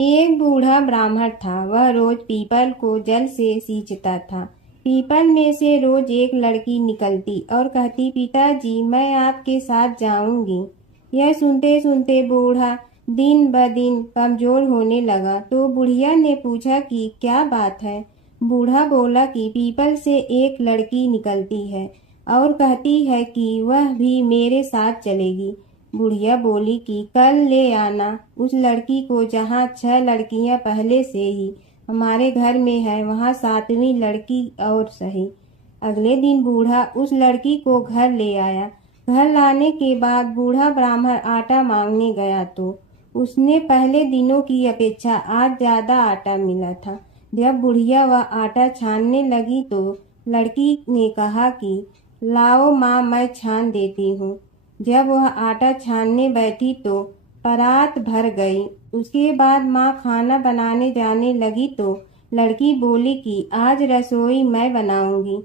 एक बूढ़ा ब्राह्मण था। वह रोज पीपल को जल से सींचता था। पीपल में से रोज एक लड़की निकलती और कहती, पिताजी मैं आपके साथ जाऊंगी। यह सुनते सुनते बूढ़ा दिन ब दिन कमजोर होने लगा। तो बुढ़िया ने पूछा कि क्या बात है। बूढ़ा बोला कि पीपल से एक लड़की निकलती है और कहती है कि वह भी मेरे साथ चलेगी। बुढ़िया बोली कि कल ले आना उस लड़की को, जहाँ 6 लड़कियां पहले से ही हमारे घर में है, वहाँ 7वीं लड़की और सही। अगले दिन बूढ़ा उस लड़की को घर ले आया। घर लाने के बाद बूढ़ा ब्राह्मण आटा मांगने गया तो उसने पहले दिनों की अपेक्षा आज ज्यादा आटा मिला था। जब बुढ़िया वह आटा छानने लगी तो लड़की ने कहा कि लाओ माँ, मैं छान देती हूँ। जब वह आटा छानने बैठी तो परात भर गई। उसके बाद माँ खाना बनाने जाने लगी तो लड़की बोली कि आज रसोई मैं बनाऊंगी।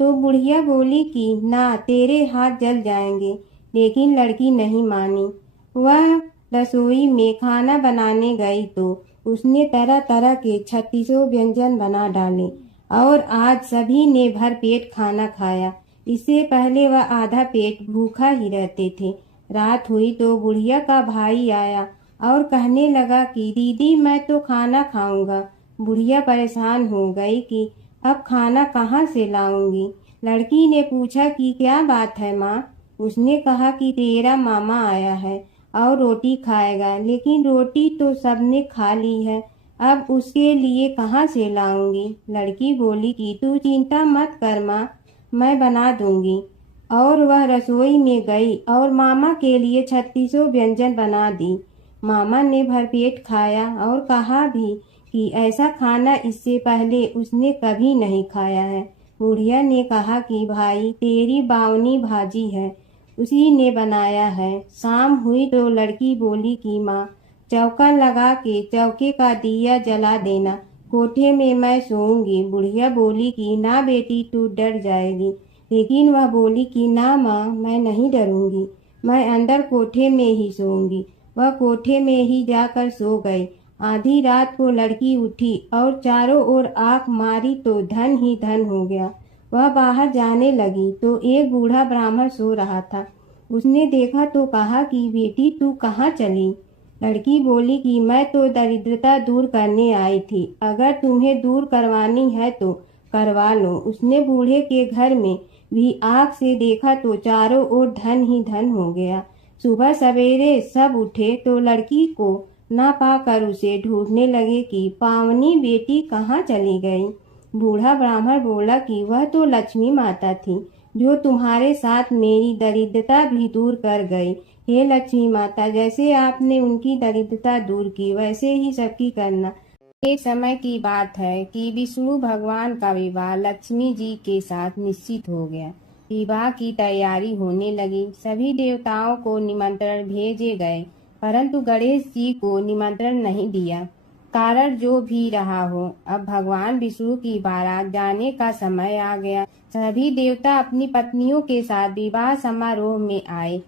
तो बुढ़िया बोली कि ना, तेरे हाथ जल जाएंगे। लेकिन लड़की नहीं मानी। वह रसोई में खाना बनाने गई तो उसने तरह तरह के 36 व्यंजन बना डाले और आज सभी ने भर पेट खाना खाया। इससे पहले वह आधा पेट भूखा ही रहते थे। रात हुई तो बुढ़िया का भाई आया और कहने लगा कि दीदी मैं तो खाना खाऊंगा। बुढ़िया परेशान हो गई कि अब खाना कहाँ से लाऊंगी। लड़की ने पूछा कि क्या बात है माँ। उसने कहा कि तेरा मामा आया है और रोटी खाएगा, लेकिन रोटी तो सबने खा ली है, अब उसके लिए कहाँ से लाऊंगी। लड़की बोली कि तू चिंता मत कर माँ, मैं बना दूंगी। और वह रसोई में गई और मामा के लिए 36 व्यंजन बना दी। मामा ने भरपेट खाया और कहा भी कि ऐसा खाना इससे पहले उसने कभी नहीं खाया है। बुढ़िया ने कहा कि भाई तेरी बावनी भाजी है, उसी ने बनाया है। शाम हुई तो लड़की बोली कि माँ, चौका लगा के चौके का दिया जला देना, कोठे में मैं सोऊंगी। बुढ़िया बोली कि ना बेटी, तू डर जाएगी। लेकिन वह बोली कि ना माँ, मैं नहीं डरूंगी, मैं अंदर कोठे में ही सोऊंगी। वह कोठे में ही जाकर सो गई। आधी रात को लड़की उठी और चारों ओर आंख मारी तो धन ही धन हो गया। वह बाहर जाने लगी तो एक बूढ़ा ब्राह्मण सो रहा था। उसने देखा तो कहा कि बेटी तू कहाँ चली। लड़की बोली कि मैं तो दरिद्रता दूर करने आई थी, अगर तुम्हें दूर करवानी है तो करवा लो। उसने बूढ़े के घर में भी आँख से देखा तो चारों ओर धन ही धन हो गया। सुबह सवेरे सब उठे तो लड़की को ना पाकर उसे ढूंढने लगे कि पावनी बेटी कहाँ चली गई। बूढ़ा ब्राह्मण बोला कि वह तो लक्ष्मी माता थी, जो तुम्हारे साथ मेरी दरिद्रता भी दूर कर गई। हे लक्ष्मी माता, जैसे आपने उनकी दरिद्रता दूर की, वैसे ही सबकी करना। एक समय की बात है कि विष्णु भगवान का विवाह लक्ष्मी जी के साथ निश्चित हो गया। विवाह की तैयारी होने लगी। सभी देवताओं को निमंत्रण भेजे गए, परंतु गणेश जी को निमंत्रण नहीं दिया। कारण जो भी रहा हो, अब भगवान विष्णु की बारात जाने का समय आ गया। सभी देवता अपनी पत्नियों के साथ विवाह समारोह में आए।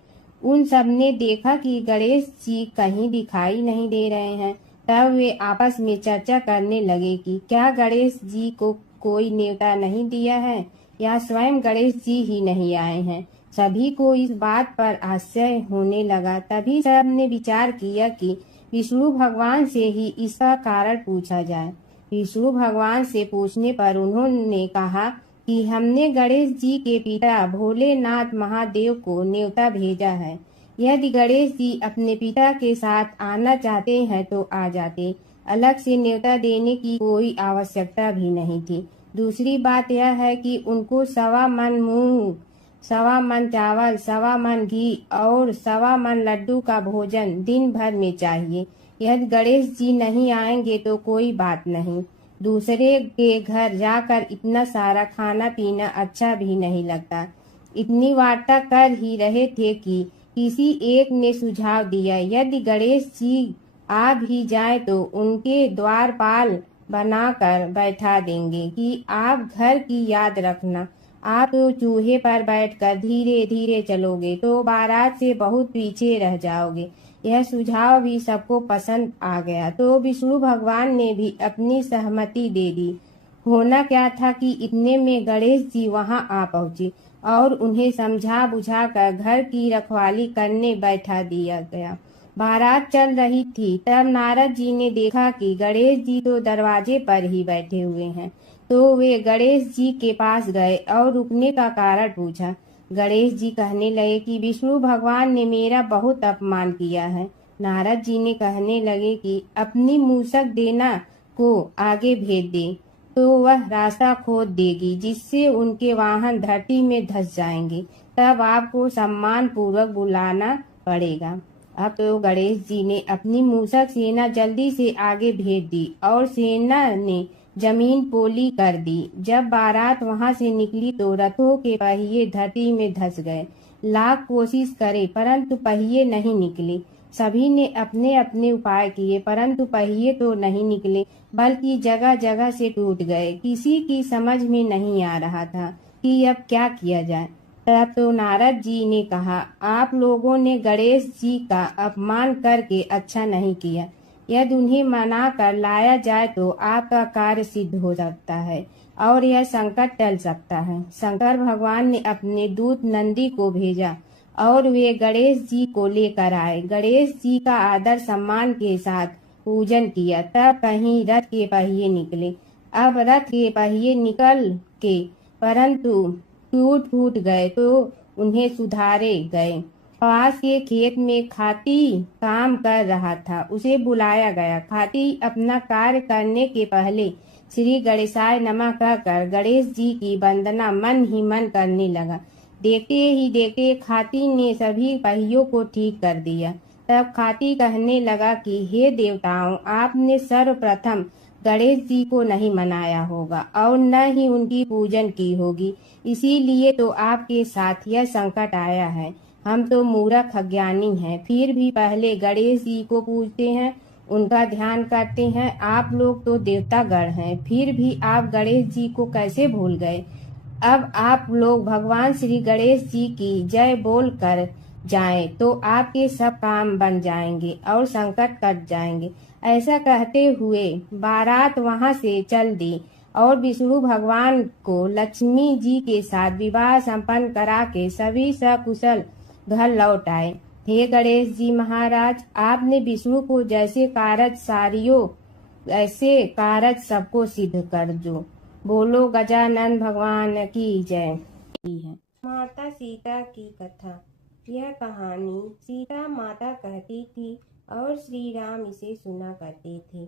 उन सब ने देखा कि गणेश जी कहीं दिखाई नहीं दे रहे हैं। तब वे आपस में चर्चा करने लगे कि क्या गणेश जी को कोई न्योता नहीं दिया है या स्वयं गणेश जी ही नहीं आए हैं। सभी को इस बात पर आश्चर्य होने लगा। तभी सब ने विचार किया कि विष्णु भगवान से ही इसका कारण पूछा जाए। विष्णु भगवान से पूछने पर उन्होंने कहा कि हमने गणेश जी के पिता भोलेनाथ महादेव को न्योता भेजा है। यदि गणेश जी अपने पिता के साथ आना चाहते हैं तो आ जाते, अलग से न्योता देने की कोई आवश्यकता भी नहीं थी। दूसरी बात यह है कि उनको 1.25 मन मूंग, 1.25 मन चावल, 1.25 मन घी और 1.25 मन लड्डू का भोजन दिन भर में चाहिए। यदि गणेश जी नहीं आएंगे तो कोई बात नहीं, दूसरे के घर जाकर इतना सारा खाना पीना अच्छा भी नहीं लगता। इतनी वार्ता कर ही रहे थे कि किसी एक ने सुझाव दिया, यदि गणेश जी आ भी जाए तो उनके द्वारपाल बनाकर बैठा देंगे कि आप घर की याद रखना। आप तो चूहे पर बैठकर धीरे धीरे चलोगे तो बारात से बहुत पीछे रह जाओगे। यह सुझाव भी सबको पसंद आ गया, तो विष्णु भगवान ने भी अपनी सहमति दे दी। होना क्या था कि इतने में गणेश जी वहां आ पहुंचे और उन्हें समझा बुझा कर घर की रखवाली करने बैठा दिया गया। बारात चल रही थी, तब नारद जी ने देखा कि गणेश जी तो दरवाजे पर ही बैठे हुए हैं, तो वे गणेश जी के पास गए और रुकने का कारण पूछा। गणेश जी कहने लगे कि विष्णु भगवान ने मेरा बहुत अपमान किया है। नारद जी ने कहने लगे कि अपनी मूसक देना को आगे भेज दे, तो वह रास्ता खोद देगी, जिससे उनके वाहन धरती में धंस जाएंगे। तब आपको सम्मान पूर्वक बुलाना पड़ेगा। अब तो गणेश जी ने अपनी मूसक सेना जल्दी से आगे भेज दी और सेना ने जमीन पोली कर दी। जब बारात वहां से निकली तो रथों के पहिए धरती में धंस गए। लाख कोशिश करे परंतु पहिए नहीं निकले। सभी ने अपने अपने उपाय किए परंतु पहिए तो नहीं निकले, बल्कि जगह जगह से टूट गए। किसी की समझ में नहीं आ रहा था कि अब क्या किया जाए। तब तो नारद जी ने कहा, आप लोगों ने गणेश जी का अपमान करके अच्छा नहीं किया। यदि उन्हें मना कर लाया जाए तो आपका कार्य सिद्ध हो सकता है और यह संकट टल सकता है। शंकर भगवान ने अपने दूत नंदी को भेजा और वे गणेश जी को लेकर आए। गणेश जी का आदर सम्मान के साथ पूजन किया, तब कहीं रथ के पहिए निकले। अब रथ के पहिए निकल के परंतु टूट फूट गए, तो उन्हें सुधारे गए। पास के खेत में खाती काम कर रहा था, उसे बुलाया गया। खाती अपना कार्य करने के पहले श्री गणेशाय नमः कहकर गणेश जी की वंदना मन ही मन करने लगा। देखते ही देखते खाती ने सभी पहियों को ठीक कर दिया। तब खाती कहने लगा कि हे देवताओं, आपने सर्वप्रथम गणेश जी को नहीं मनाया होगा और न ही उनकी पूजन की होगी, इसीलिए तो आपके साथ यह संकट आया है। हम तो मूर्ख अज्ञानी हैं, फिर भी पहले गणेश जी को पूजते हैं, उनका ध्यान करते हैं। आप लोग तो देवतागण हैं, फिर भी आप गणेश जी को कैसे भूल गए। अब आप लोग भगवान श्री गणेश जी की जय बोल कर जाएं तो आपके सब काम बन जाएंगे और संकट कट जाएंगे। ऐसा कहते हुए बारात वहां से चल दी और विष्णु भगवान को लक्ष्मी जी के साथ विवाह संपन्न करा के सभी सकुशल घर लौट आए। हे गणेश जी महाराज, आपने विष्णु को जैसे कारज सारियो ऐसे कारज सबको सिद्ध कर जो। बोलो गजानन भगवान की जय। है माता सीता की कथा। यह कहानी सीता माता कहती थी और श्री राम इसे सुना करते थे।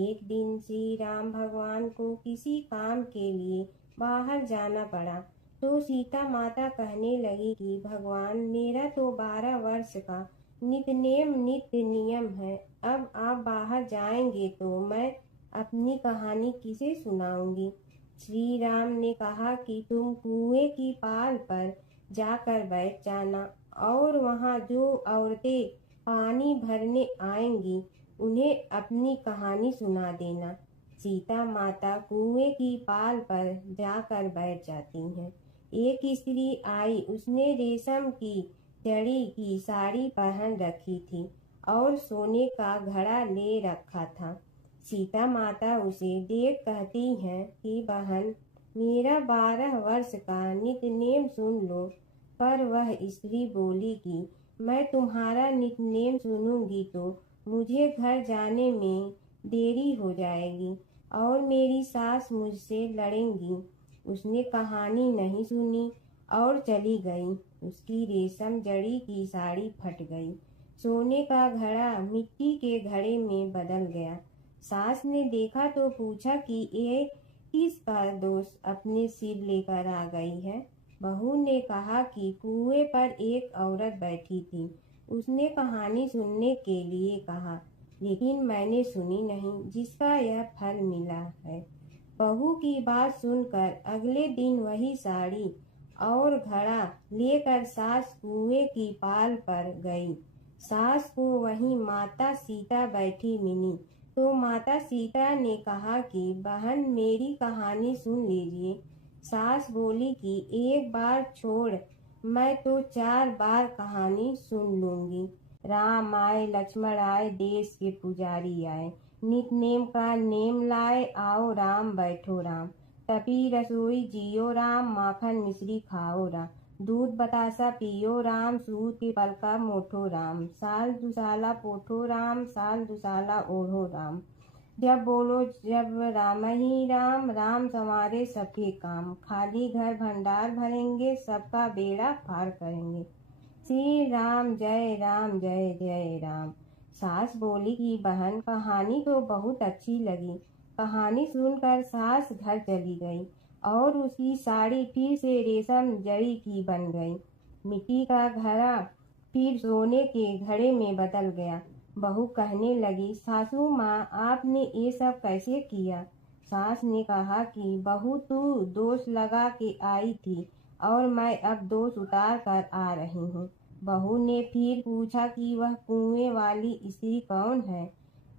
एक दिन श्री राम भगवान को किसी काम के लिए बाहर जाना पड़ा, तो सीता माता कहने लगी कि भगवान, मेरा तो 12 वर्ष का नित्य नियम है। अब आप बाहर जाएंगे तो मैं अपनी कहानी किसे सुनाऊंगी। श्री राम ने कहा कि तुम कुएं की पाल पर जाकर बैठ जाना और वहां जो औरतें पानी भरने आएंगी उन्हें अपनी कहानी सुना देना। सीता माता कुएं की पाल पर जाकर बैठ जाती हैं। एक स्त्री आई, उसने रेशम की जड़ी की साड़ी पहन रखी थी और सोने का घड़ा ले रखा था। सीता माता उसे देख कहती हैं कि बहन, मेरा 12 वर्ष का नित्य नेम सुन लो। पर वह स्त्री बोली कि मैं तुम्हारा नित्य नेम सुनूंगी तो मुझे घर जाने में देरी हो जाएगी और मेरी सास मुझसे लड़ेंगी। उसने कहानी नहीं सुनी और चली गई। उसकी रेशम जड़ी की साड़ी फट गई, सोने का घड़ा मिट्टी के घड़े में बदल गया। सास ने देखा तो पूछा कि ये किसका दोष अपने सिर लेकर आ गई है। बहू ने कहा कि कुएं पर एक औरत बैठी थी, उसने कहानी सुनने के लिए कहा, लेकिन मैंने सुनी नहीं, जिसका यह फल मिला है। बहू की बात सुनकर अगले दिन वही साड़ी और घड़ा लेकर सास कुएं की पाल पर गई। सास को वहीं माता सीता बैठी मिली, तो माता सीता ने कहा कि बहन, मेरी कहानी सुन लीजिए। सास बोली कि एक बार छोड़, मैं तो 4 बार कहानी सुन लूंगी। राम आए लक्ष्मण आए देश के पुजारी आए, नित नेम का नेम लाए आओ राम बैठो राम। तपी रसोई जियो राम, माखन मिश्री खाओ राम। दूध बतासा पियो राम, सूत के पल का मोठो राम। साल दुसाला पोठो राम, साल दुसाला ओढ़ो राम। जब बोलो जब राम ही राम, राम संवारे सबके काम। खाली घर भंडार भरेंगे, सबका बेड़ा पार करेंगे। श्री राम जय जय राम। सास बोली कि बहन कहानी तो बहुत अच्छी लगी। कहानी सुनकर सास घर चली गई और उसकी साड़ी फिर से रेशम जरी की बन गई। मिट्टी का घड़ा फिर सोने के घड़े में बदल गया। बहू कहने लगी, सासू माँ आपने ये सब कैसे किया? सास ने कहा कि बहू तू दोष लगा के आई थी और मैं अब दोष उतार कर आ रही हूँ। बहू ने फिर पूछा कि वह कुएं वाली स्त्री कौन है?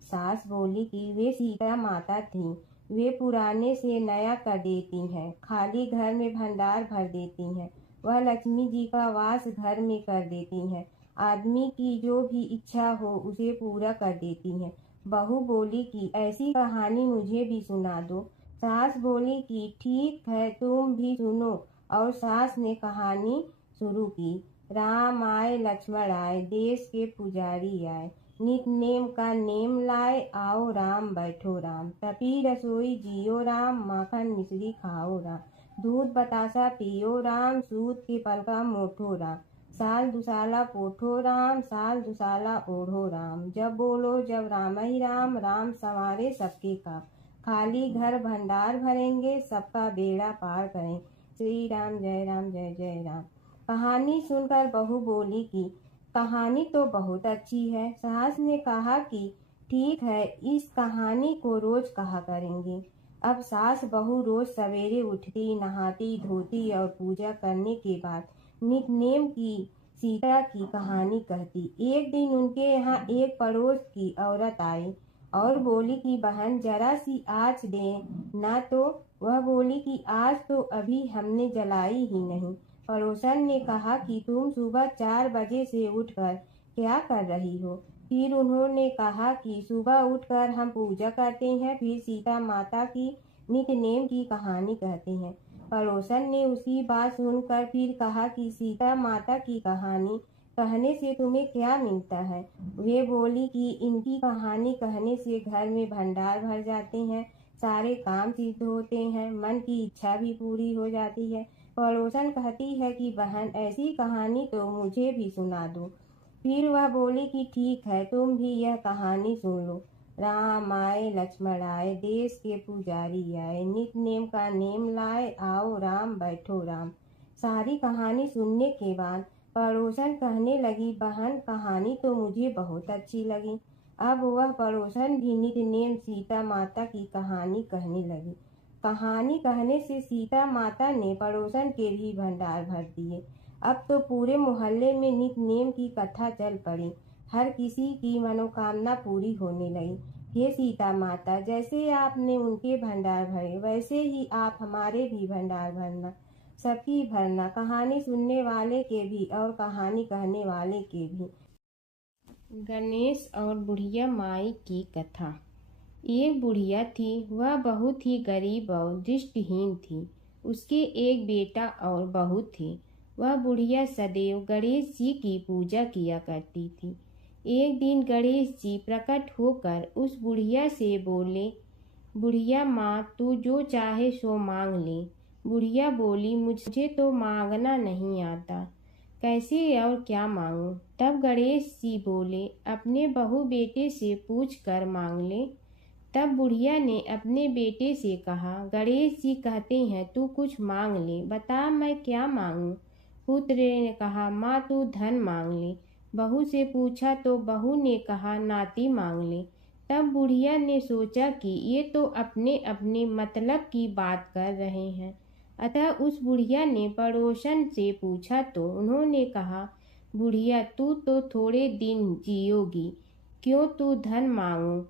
सास बोली कि वे सीता माता थी। वे पुराने से नया कर देती हैं, खाली घर में भंडार भर देती हैं। वह लक्ष्मी जी का वास घर में कर देती हैं। आदमी की जो भी इच्छा हो उसे पूरा कर देती हैं। बहू बोली कि ऐसी कहानी मुझे भी सुना दो। सास बोली कि ठीक है तुम भी सुनो, और सास ने कहानी शुरू की। राम आए लक्ष्मण आए देश के पुजारी आए, नित नेम का नेम लाए आओ राम बैठो राम। तपी रसोई जियो राम, माखन मिश्री खाओ राम। दूध बतासा पियो राम, सूत के पल का मोठो राम। साल दुसाला पोठो राम, साल दुसाला ओढ़ो राम। जब बोलो जब राम ही राम, राम संवारे सबके काम। खाली घर भंडार भरेंगे, सबका बेड़ा पार करें। श्री राम जय जय राम। कहानी सुनकर बहू बोली कि कहानी तो बहुत अच्छी है। सास ने कहा कि ठीक है इस कहानी को रोज कहा करेंगे। अब सास बहू रोज सवेरे उठती, नहाती धोती और पूजा करने के बाद नित नेम की सीता की कहानी कहती। एक दिन उनके यहाँ एक पड़ोस की औरत आई और बोली कि बहन जरा सी आँच दे ना। तो वह बोली कि आज तो अभी हमने जलाई ही नहीं। पड़ोसन ने कहा कि तुम सुबह 4 बजे से उठकर क्या कर रही हो? फिर उन्होंने कहा कि सुबह उठकर हम पूजा करते हैं, फिर सीता माता की नित नेम की कहानी कहते हैं। पड़ोसन ने उसकी बात सुनकर फिर कहा कि सीता माता की कहानी कहने से तुम्हें क्या मिलता है? वे बोली कि इनकी कहानी कहने से घर में भंडार भर जाते हैं, सारे काम सिद्ध होते हैं, मन की इच्छा भी पूरी हो जाती है। पड़ोसन कहती है कि बहन ऐसी कहानी तो मुझे भी सुना दो। फिर वह बोली कि ठीक है तुम भी यह कहानी सुन लो। राम आए लक्ष्मण आए देश के पुजारी आए, नित नेम का नेम लाए आओ राम बैठो राम। सारी कहानी सुनने के बाद पड़ोसन कहने लगी, बहन कहानी तो मुझे बहुत अच्छी लगी। अब वह पड़ोसन भी नित नेम सीता माता की कहानी कहने लगी। कहानी कहने से सीता माता ने पड़ोसन के भी भंडार भर दिए। अब तो पूरे मोहल्ले में नित नेम की कथा चल पड़ी। हर किसी की मनोकामना पूरी होने लगी। हे सीता माता, जैसे आपने उनके भंडार भरे वैसे ही आप हमारे भी भंडार भरना, सबकी भरना, कहानी सुनने वाले के भी और कहानी कहने वाले के भी। गणेश और बुढ़िया माई की कथा। एक बुढ़िया थी, वह बहुत ही गरीब और दृष्टिहीन थी। उसके एक बेटा और बहू थी। वह बुढ़िया सदैव गणेश जी की पूजा किया करती थी। एक दिन गणेश जी प्रकट होकर उस बुढ़िया से बोले, बुढ़िया माँ तू जो चाहे सो मांग ले। बुढ़िया बोली, मुझे तो मांगना नहीं आता, कैसे और क्या मांगूं? तब गणेश जी बोले, अपने बहू बेटे से पूछ कर मांग ले। तब बुढ़िया ने अपने बेटे से कहा, गणेश जी कहते हैं तू कुछ मांग ले, बता मैं क्या मांगूं? पुत्र ने कहा, माँ तू धन मांग ले। बहू से पूछा तो बहू ने कहा, नाती मांग ले। तब बुढ़िया ने सोचा कि ये तो अपने अपने मतलब की बात कर रहे हैं। अतः उस बुढ़िया ने पड़ोसन से पूछा तो उन्होंने कहा, बुढ़िया तू तो थोड़े दिन जियोगी, क्यों तू धन मांगो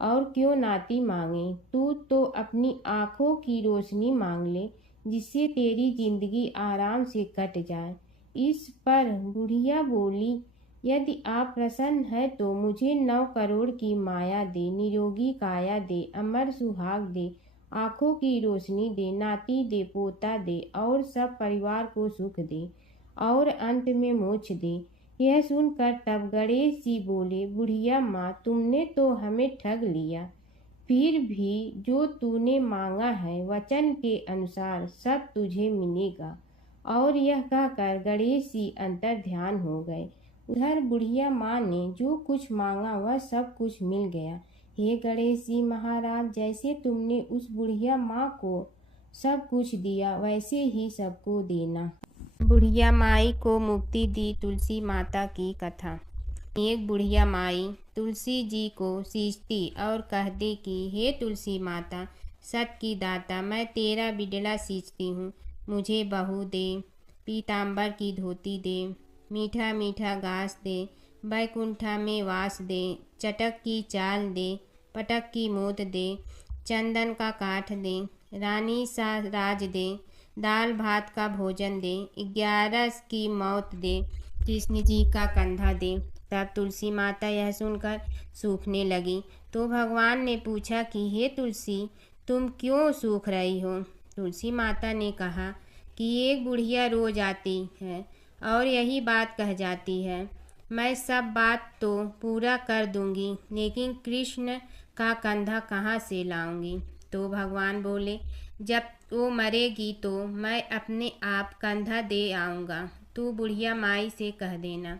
और क्यों नाती मांगे? तू तो अपनी आँखों की रोशनी मांग ले, जिससे तेरी जिंदगी आराम से कट जाए। इस पर बुढ़िया बोली, यदि आप प्रसन्न है तो मुझे 9 करोड़ की माया दे, निरोगी काया दे, अमर सुहाग दे, आँखों की रोशनी दे, नाती दे, पोता दे और सब परिवार को सुख दे और अंत में मोक्ष दे। यह सुनकर तब गणेश जी बोले, बुढ़िया माँ, तुमने तो हमें ठग लिया। फिर भी जो तूने मांगा है वचन के अनुसार सब तुझे मिलेगा। और यह कहकर गणेश जी अंतर ध्यान हो गए। उधर बुढ़िया माँ ने जो कुछ मांगा वह सब कुछ मिल गया। हे गणेश जी महाराज, जैसे तुमने उस बुढ़िया माँ को सब कुछ दिया वैसे ही सबको देना। बुढ़िया माई को मुक्ति दी। तुलसी माता की कथा। एक बुढ़िया माई तुलसी जी को सींचती और कहती कि हे तुलसी माता, सत की दाता, मैं तेरा बिडला सींचती हूँ, मुझे बहू दे, पीताम्बर की धोती दे, मीठा मीठा घास दे, बैकुंठा में वास दे, चटक की चाल दे, पटक की मोत दे, चंदन का काठ दे, रानी सा राज दे, दाल भात का भोजन दे, 11 की मौत दे, कृष्ण जी का कंधा दे। तब तुलसी माता यह सुनकर सूखने लगी। तो भगवान ने पूछा कि हे तुलसी, तुम क्यों सूख रही हो? तुलसी माता ने कहा कि एक बुढ़िया रोज आती है और यही बात कह जाती है, मैं सब बात तो पूरा कर दूंगी, लेकिन कृष्ण का कंधा कहाँ से लाऊंगी? तो भगवान बोले, जब वो मरेगी तो मैं अपने आप कंधा दे आऊँगा, तू बुढ़िया माई से कह देना।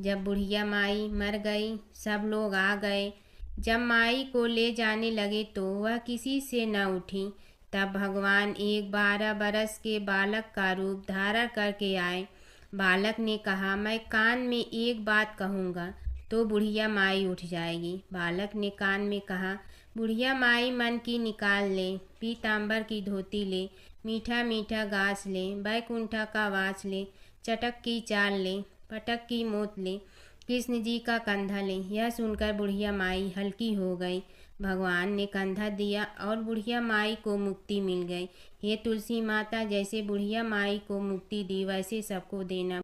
जब बुढ़िया माई मर गई, सब लोग आ गए। जब माई को ले जाने लगे तो वह किसी से न उठी। तब भगवान एक 12 बरस के बालक का रूप धारण करके आए। बालक ने कहा, मैं कान में एक बात कहूँगा तो बुढ़िया माई उठ जाएगी। बालक ने कान में कहा, बुढ़िया माई मन की निकाल ले, पीताम्बर की धोती ले, मीठा मीठा घास ले, बैकुंठा का वास ले, चटक की चाल ले, पटक की मोत ले, कृष्ण जी का कंधा ले। यह सुनकर बुढ़िया माई हल्की हो गई। भगवान ने कंधा दिया और बुढ़िया माई को मुक्ति मिल गई। हे तुलसी माता, जैसे बुढ़िया माई को मुक्ति दी वैसे सबको देना।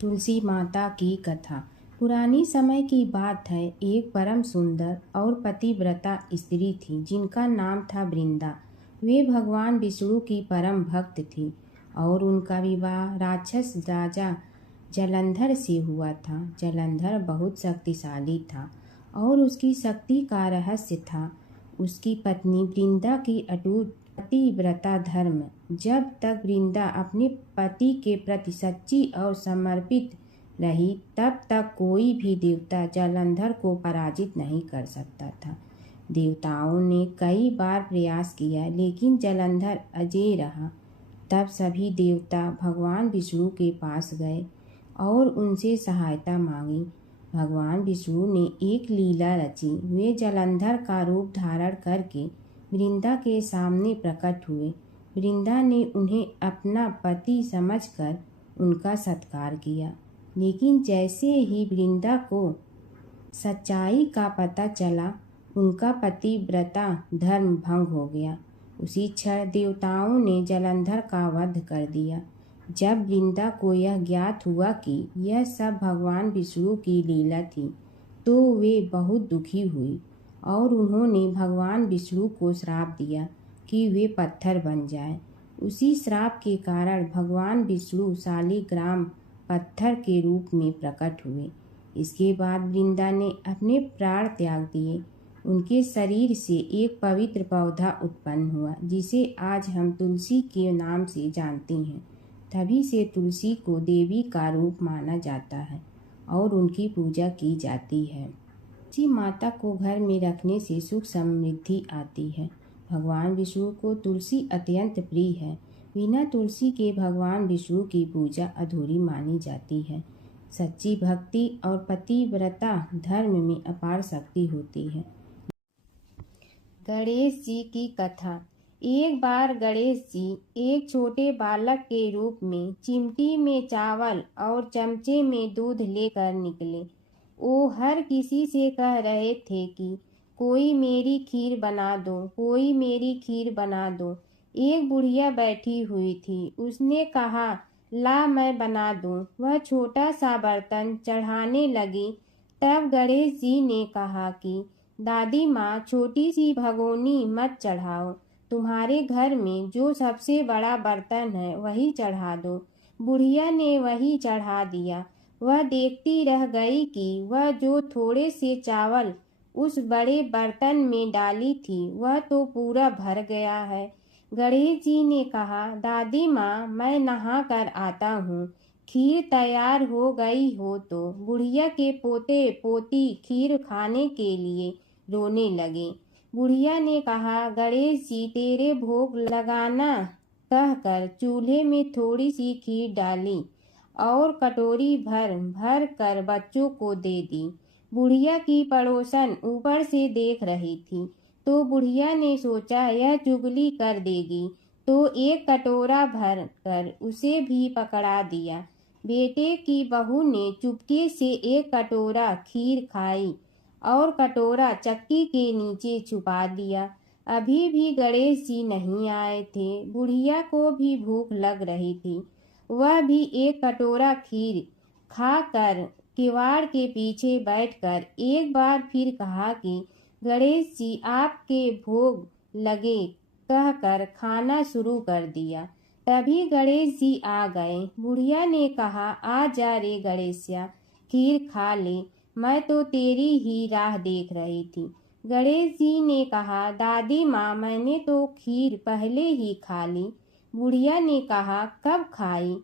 तुलसी माता की कथा। पुरानी समय की बात है। एक परम सुंदर और पतिव्रता स्त्री थी जिनका नाम था वृंदा। वे भगवान विष्णु की परम भक्त थी और उनका विवाह राक्षस राजा जलंधर से हुआ था। जलंधर बहुत शक्तिशाली था और उसकी शक्ति का रहस्य था उसकी पत्नी वृंदा की अटूट पतिव्रता धर्म। जब तक वृंदा अपने पति के प्रति सच्ची और समर्पित रही तब तक कोई भी देवता जलंधर को पराजित नहीं कर सकता था। देवताओं ने कई बार प्रयास किया लेकिन जलंधर अजेय रहा। तब सभी देवता भगवान विष्णु के पास गए और उनसे सहायता मांगी। भगवान विष्णु ने एक लीला रची। वे जलंधर का रूप धारण करके वृंदा के सामने प्रकट हुए। वृंदा ने उन्हें अपना पति समझकर उनका सत्कार किया, लेकिन जैसे ही वृंदा को सच्चाई का पता चला उनका पतिव्रता धर्म भंग हो गया। उसी क्षण देवताओं ने जलंधर का वध कर दिया। जब वृंदा को यह ज्ञात हुआ कि यह सब भगवान विष्णु की लीला थी तो वे बहुत दुखी हुई और उन्होंने भगवान विष्णु को श्राप दिया कि वे पत्थर बन जाएं। उसी श्राप के कारण भगवान विष्णु शालिग्राम पत्थर के रूप में प्रकट हुए। इसके बाद वृंदा ने अपने प्राण त्याग दिए। उनके शरीर से एक पवित्र पौधा उत्पन्न हुआ जिसे आज हम तुलसी के नाम से जानते हैं। तभी से तुलसी को देवी का रूप माना जाता है और उनकी पूजा की जाती है। तुलसी माता को घर में रखने से सुख समृद्धि आती है। भगवान विष्णु को तुलसी अत्यंत प्रिय है। बिना तुलसी के भगवान विष्णु की पूजा अधूरी मानी जाती है। सच्ची भक्ति और पतिव्रता धर्म में अपार शक्ति होती है। गणेश जी की कथा। एक बार गणेश जी एक छोटे बालक के रूप में चिमटी में चावल और चमचे में दूध लेकर निकले। वो हर किसी से कह रहे थे कि कोई मेरी खीर बना दो, कोई मेरी खीर बना दो। एक बुढ़िया बैठी हुई थी। उसने कहा, ला मैं बना दूं। वह छोटा सा बर्तन चढ़ाने लगी। तब गणेश जी ने कहा कि दादी माँ, छोटी सी भगोनी मत चढ़ाओ, तुम्हारे घर में जो सबसे बड़ा बर्तन है वही चढ़ा दो। बुढ़िया ने वही चढ़ा दिया। वह देखती रह गई कि वह जो थोड़े से चावल उस बड़े बर्तन में डाली थी वह तो पूरा भर गया है। गणेश जी ने कहा, दादी माँ, मैं नहा कर आता हूँ। खीर तैयार हो गई हो तो बुढ़िया के पोते पोती खीर खाने के लिए रोने लगे। बुढ़िया ने कहा, गणेश जी, तेरे भोग लगाना कहकर चूल्हे में थोड़ी सी खीर डाली और कटोरी भर भर कर बच्चों को दे दी। बुढ़िया की पड़ोसन ऊपर से देख रही थी, तो बुढ़िया ने सोचा यह चुगली कर देगी, तो एक कटोरा भर कर उसे भी पकड़ा दिया। बेटे की बहू ने चुपके से एक कटोरा खीर खाई और कटोरा चक्की के नीचे छुपा दिया। अभी भी गणेश जी नहीं आए थे। बुढ़िया को भी भूख लग रही थी। वह भी एक कटोरा खीर खाकर किवाड़ के पीछे बैठकर एक बार फिर कहा कि गणेश जी, आपके भोग लगे कहकर खाना शुरू कर दिया। तभी गणेश जी आ गए। बुढ़िया ने कहा, आ जा रे गणेशिया, खीर खा ले, मैं तो तेरी ही राह देख रही थी। गणेश जी ने कहा, दादी माँ, मैंने तो खीर पहले ही खा ली। बुढ़िया ने कहा, कब खाई?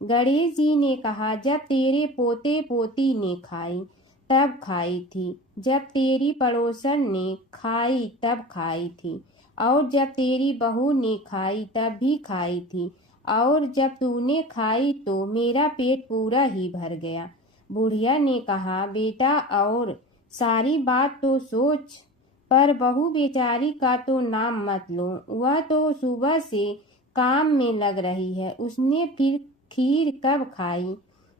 गणेश जी ने कहा, जब तेरे पोते पोती ने खाई तब खाई थी, जब तेरी पड़ोसन ने खाई तब खाई थी, और जब तेरी बहू ने खाई तब भी खाई थी, और जब तूने खाई तो मेरा पेट पूरा ही भर गया। बुढ़िया ने कहा, बेटा, और सारी बात तो सोच, पर बहू बेचारी का तो नाम मत लो। वह तो सुबह से काम में लग रही है, उसने फिर खीर कब खाई?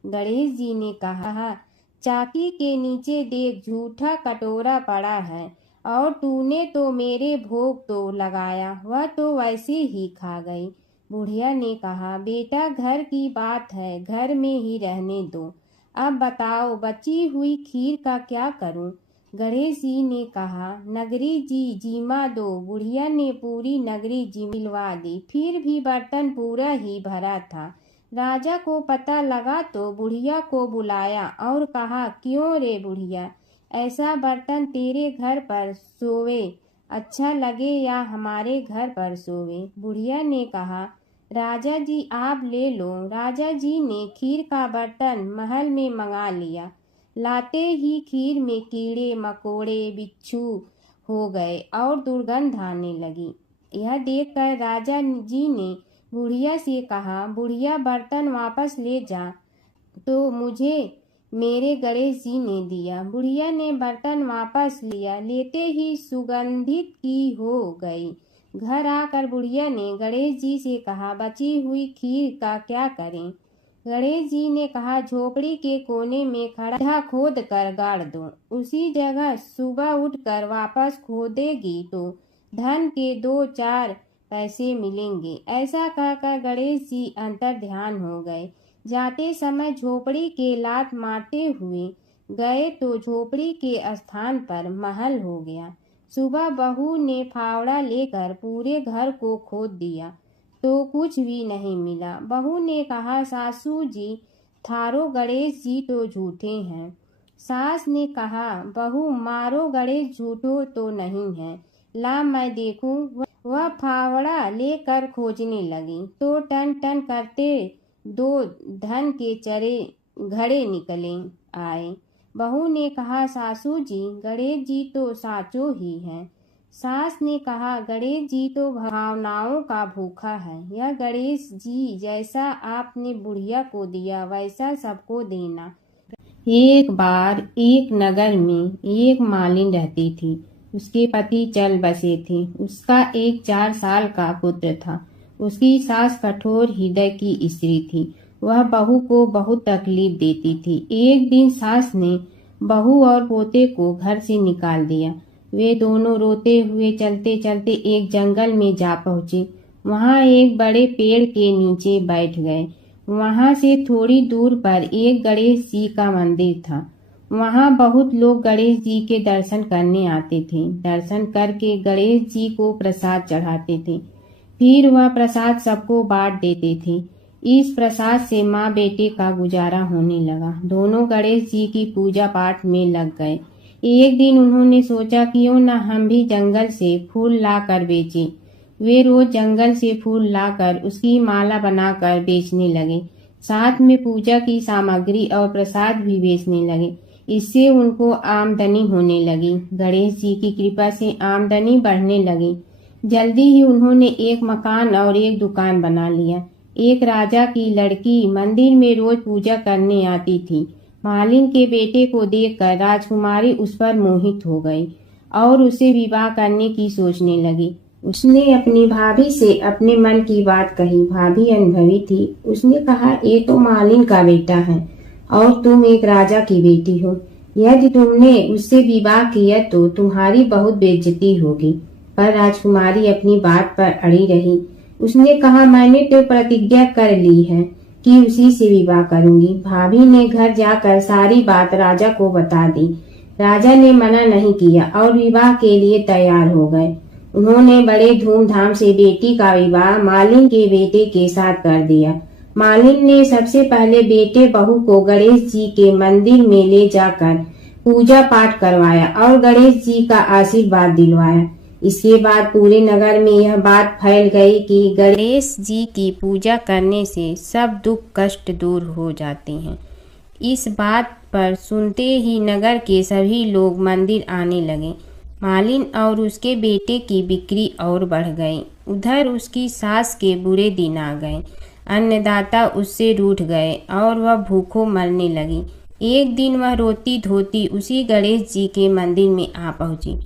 गणेश जी ने कहा, चाकी के नीचे देख, झूठा कटोरा पड़ा है, और तूने तो मेरे भोग तो लगाया, वह तो वैसे ही खा गई। बुढ़िया ने कहा, बेटा, घर की बात है, घर में ही रहने दो। अब बताओ, बची हुई खीर का क्या करूं? गणेश जी ने कहा, नगरी जी जीमा दो। बुढ़िया ने पूरी नगरी जिलवा दी, फिर भी बर्तन पूरा ही भरा था। राजा को पता लगा तो बुढ़िया को बुलाया और कहा, क्यों रे बुढ़िया, ऐसा बर्तन तेरे घर पर सोवे अच्छा लगे या हमारे घर पर सोवे? बुढ़िया ने कहा, राजा जी, आप ले लो। राजा जी ने खीर का बर्तन महल में मंगा लिया। लाते ही खीर में कीड़े मकोड़े बिच्छू हो गए और दुर्गंध आने लगी। यह देखकर राजा जी ने बुढ़िया से कहा, बुढ़िया, बर्तन वापस ले जा, तो मुझे मेरे गणेश जी ने दिया। बुढ़िया ने बर्तन वापस लिया, लेते ही सुगंधित की हो गई। घर आकर बुढ़िया ने गणेश जी से कहा, बची हुई खीर का क्या करें? गणेश जी ने कहा, झोपड़ी के कोने में खड्डा खोद कर गाड़ दो, उसी जगह सुबह उठकर वापस खोदेगी तो धन के 2-4 पैसे मिलेंगे। ऐसा कहकर गणेश जी अंतर ध्यान हो गए। जाते समय झोपड़ी के लात मारते हुए गए तो झोपड़ी के स्थान पर महल हो गया। सुबह बहू ने फावड़ा लेकर पूरे घर को खोद दिया तो कुछ भी नहीं मिला। बहू ने कहा, सासू जी, थारो गणेश जी तो झूठे हैं। सास ने कहा, बहू, मारो गणेश झूठो तो नहीं है, ला मैं देखूं। वह फावड़ा लेकर खोजने लगी तो टन टन करते 2 धन के चरे घड़े निकले आए। बहू ने कहा, सासू जी, गणेश जी तो साचो ही हैं। सास ने कहा, गणेश जी तो भावनाओं का भूखा है। यह गणेश जी जैसा आपने बुढ़िया को दिया वैसा सबको देना। एक बार एक नगर में एक मालिन रहती थी। उसके पति चल बसे थे। उसका एक 4 साल का पुत्र था। उसकी सास कठोर हृदय की स्त्री थी। वह बहू को बहुत तकलीफ देती थी। एक दिन सास ने बहू और पोते को घर से निकाल दिया। वे दोनों रोते हुए चलते चलते एक जंगल में जा पहुंचे। वहां एक बड़े पेड़ के नीचे बैठ गए। वहां से थोड़ी दूर पर एक गणेश जी का मंदिर था। वहां बहुत लोग गणेश जी के दर्शन करने आते थे। दर्शन करके गणेश जी को प्रसाद चढ़ाते थे। फिर वह प्रसाद सबको बांट देते थे। इस प्रसाद से माँ बेटे का गुजारा होने लगा। दोनों गणेश जी की पूजा पाठ में लग गए। एक दिन उन्होंने सोचा क्यों न हम भी जंगल से फूल लाकर बेचें। वे रोज जंगल से फूल लाकर उसकी माला बनाकर बेचने लगे। साथ में पूजा की सामग्री और प्रसाद भी बेचने लगे। इससे उनको आमदनी होने लगी। गणेश जी की कृपा से आमदनी बढ़ने लगी। जल्दी ही उन्होंने एक मकान और एक दुकान बना लिया। एक राजा की लड़की मंदिर में रोज पूजा करने आती थी। मालिन के बेटे को देखकर राजकुमारी उस पर मोहित हो गई और उसे विवाह करने की सोचने लगी। उसने अपनी भाभी से अपने मन की बात कही। भाभी अनुभवी थी। उसने कहा, ये तो मालिन का बेटा है और तुम एक राजा की बेटी हो। यदि तुमने उससे विवाह किया तो तुम्हारी बहुत बेइज्जती होगी। पर राजकुमारी अपनी बात पर अड़ी रही। उसने कहा, मैंने तो प्रतिज्ञा कर ली है कि उसी से विवाह करूंगी। भाभी ने घर जाकर सारी बात राजा को बता दी। राजा ने मना नहीं किया और विवाह के लिए तैयार हो गए। उन्होंने बड़े धूमधाम से बेटी का विवाह मालिन के बेटे के साथ कर दिया। मालिन ने सबसे पहले बेटे बहू को गणेश जी के मंदिर में ले जाकर पूजा पाठ करवाया और गणेश जी का आशीर्वाद दिलवाया। इसके बाद पूरे नगर में यह बात फैल गई कि गणेश जी की पूजा करने से सब दुख कष्ट दूर हो जाते हैं। इस बात पर सुनते ही नगर के सभी लोग मंदिर आने लगे। मालिन और उसके बेटे की बिक्री और बढ़ गई। उधर उसकी सास के बुरे दिन आ गए। अन्नदाता उससे रूठ गए और वह भूखों मरने लगी। एक दिन वह रोती धोती उसी गणेश जी के मंदिर में आ पहुंची।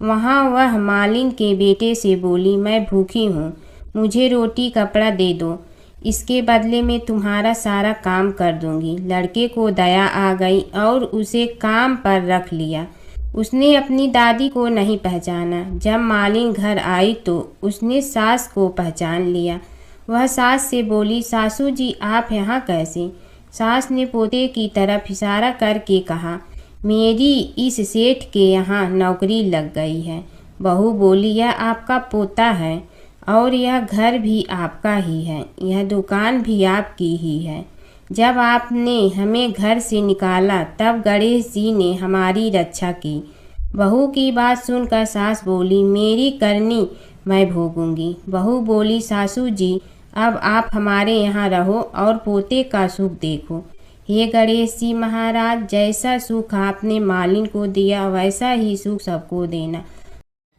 वहां वह मालिन के बेटे से बोली, मैं भूखी हूँ, मुझे रोटी कपड़ा दे दो, इसके बदले में तुम्हारा सारा काम कर दूंगी। लड़के को दया आ गई और उसे काम पर रख लिया। उसने अपनी दादी को नहीं पहचाना। जब मालिन घर आई तो उसने सास को पहचान लिया। वह सास से बोली, सासू जी आप यहाँ कैसे? सास ने पोते की तरफ इशारा करके कहा, मेरी इस सेठ के यहाँ नौकरी लग गई है। बहू बोली, यह आपका पोता है और यह घर भी आपका ही है, यह दुकान भी आपकी ही है। जब आपने हमें घर से निकाला तब गणेश जी ने हमारी रक्षा की। बहू की बात सुनकर सास बोली, मेरी करनी मैं भोगूंगी। बहू बोली, सासू जी अब आप हमारे यहाँ रहो और पोते का सुख देखो। हे गणेश जी महाराज, जैसा सुख आपने मालिन को दिया वैसा ही सुख सबको देना।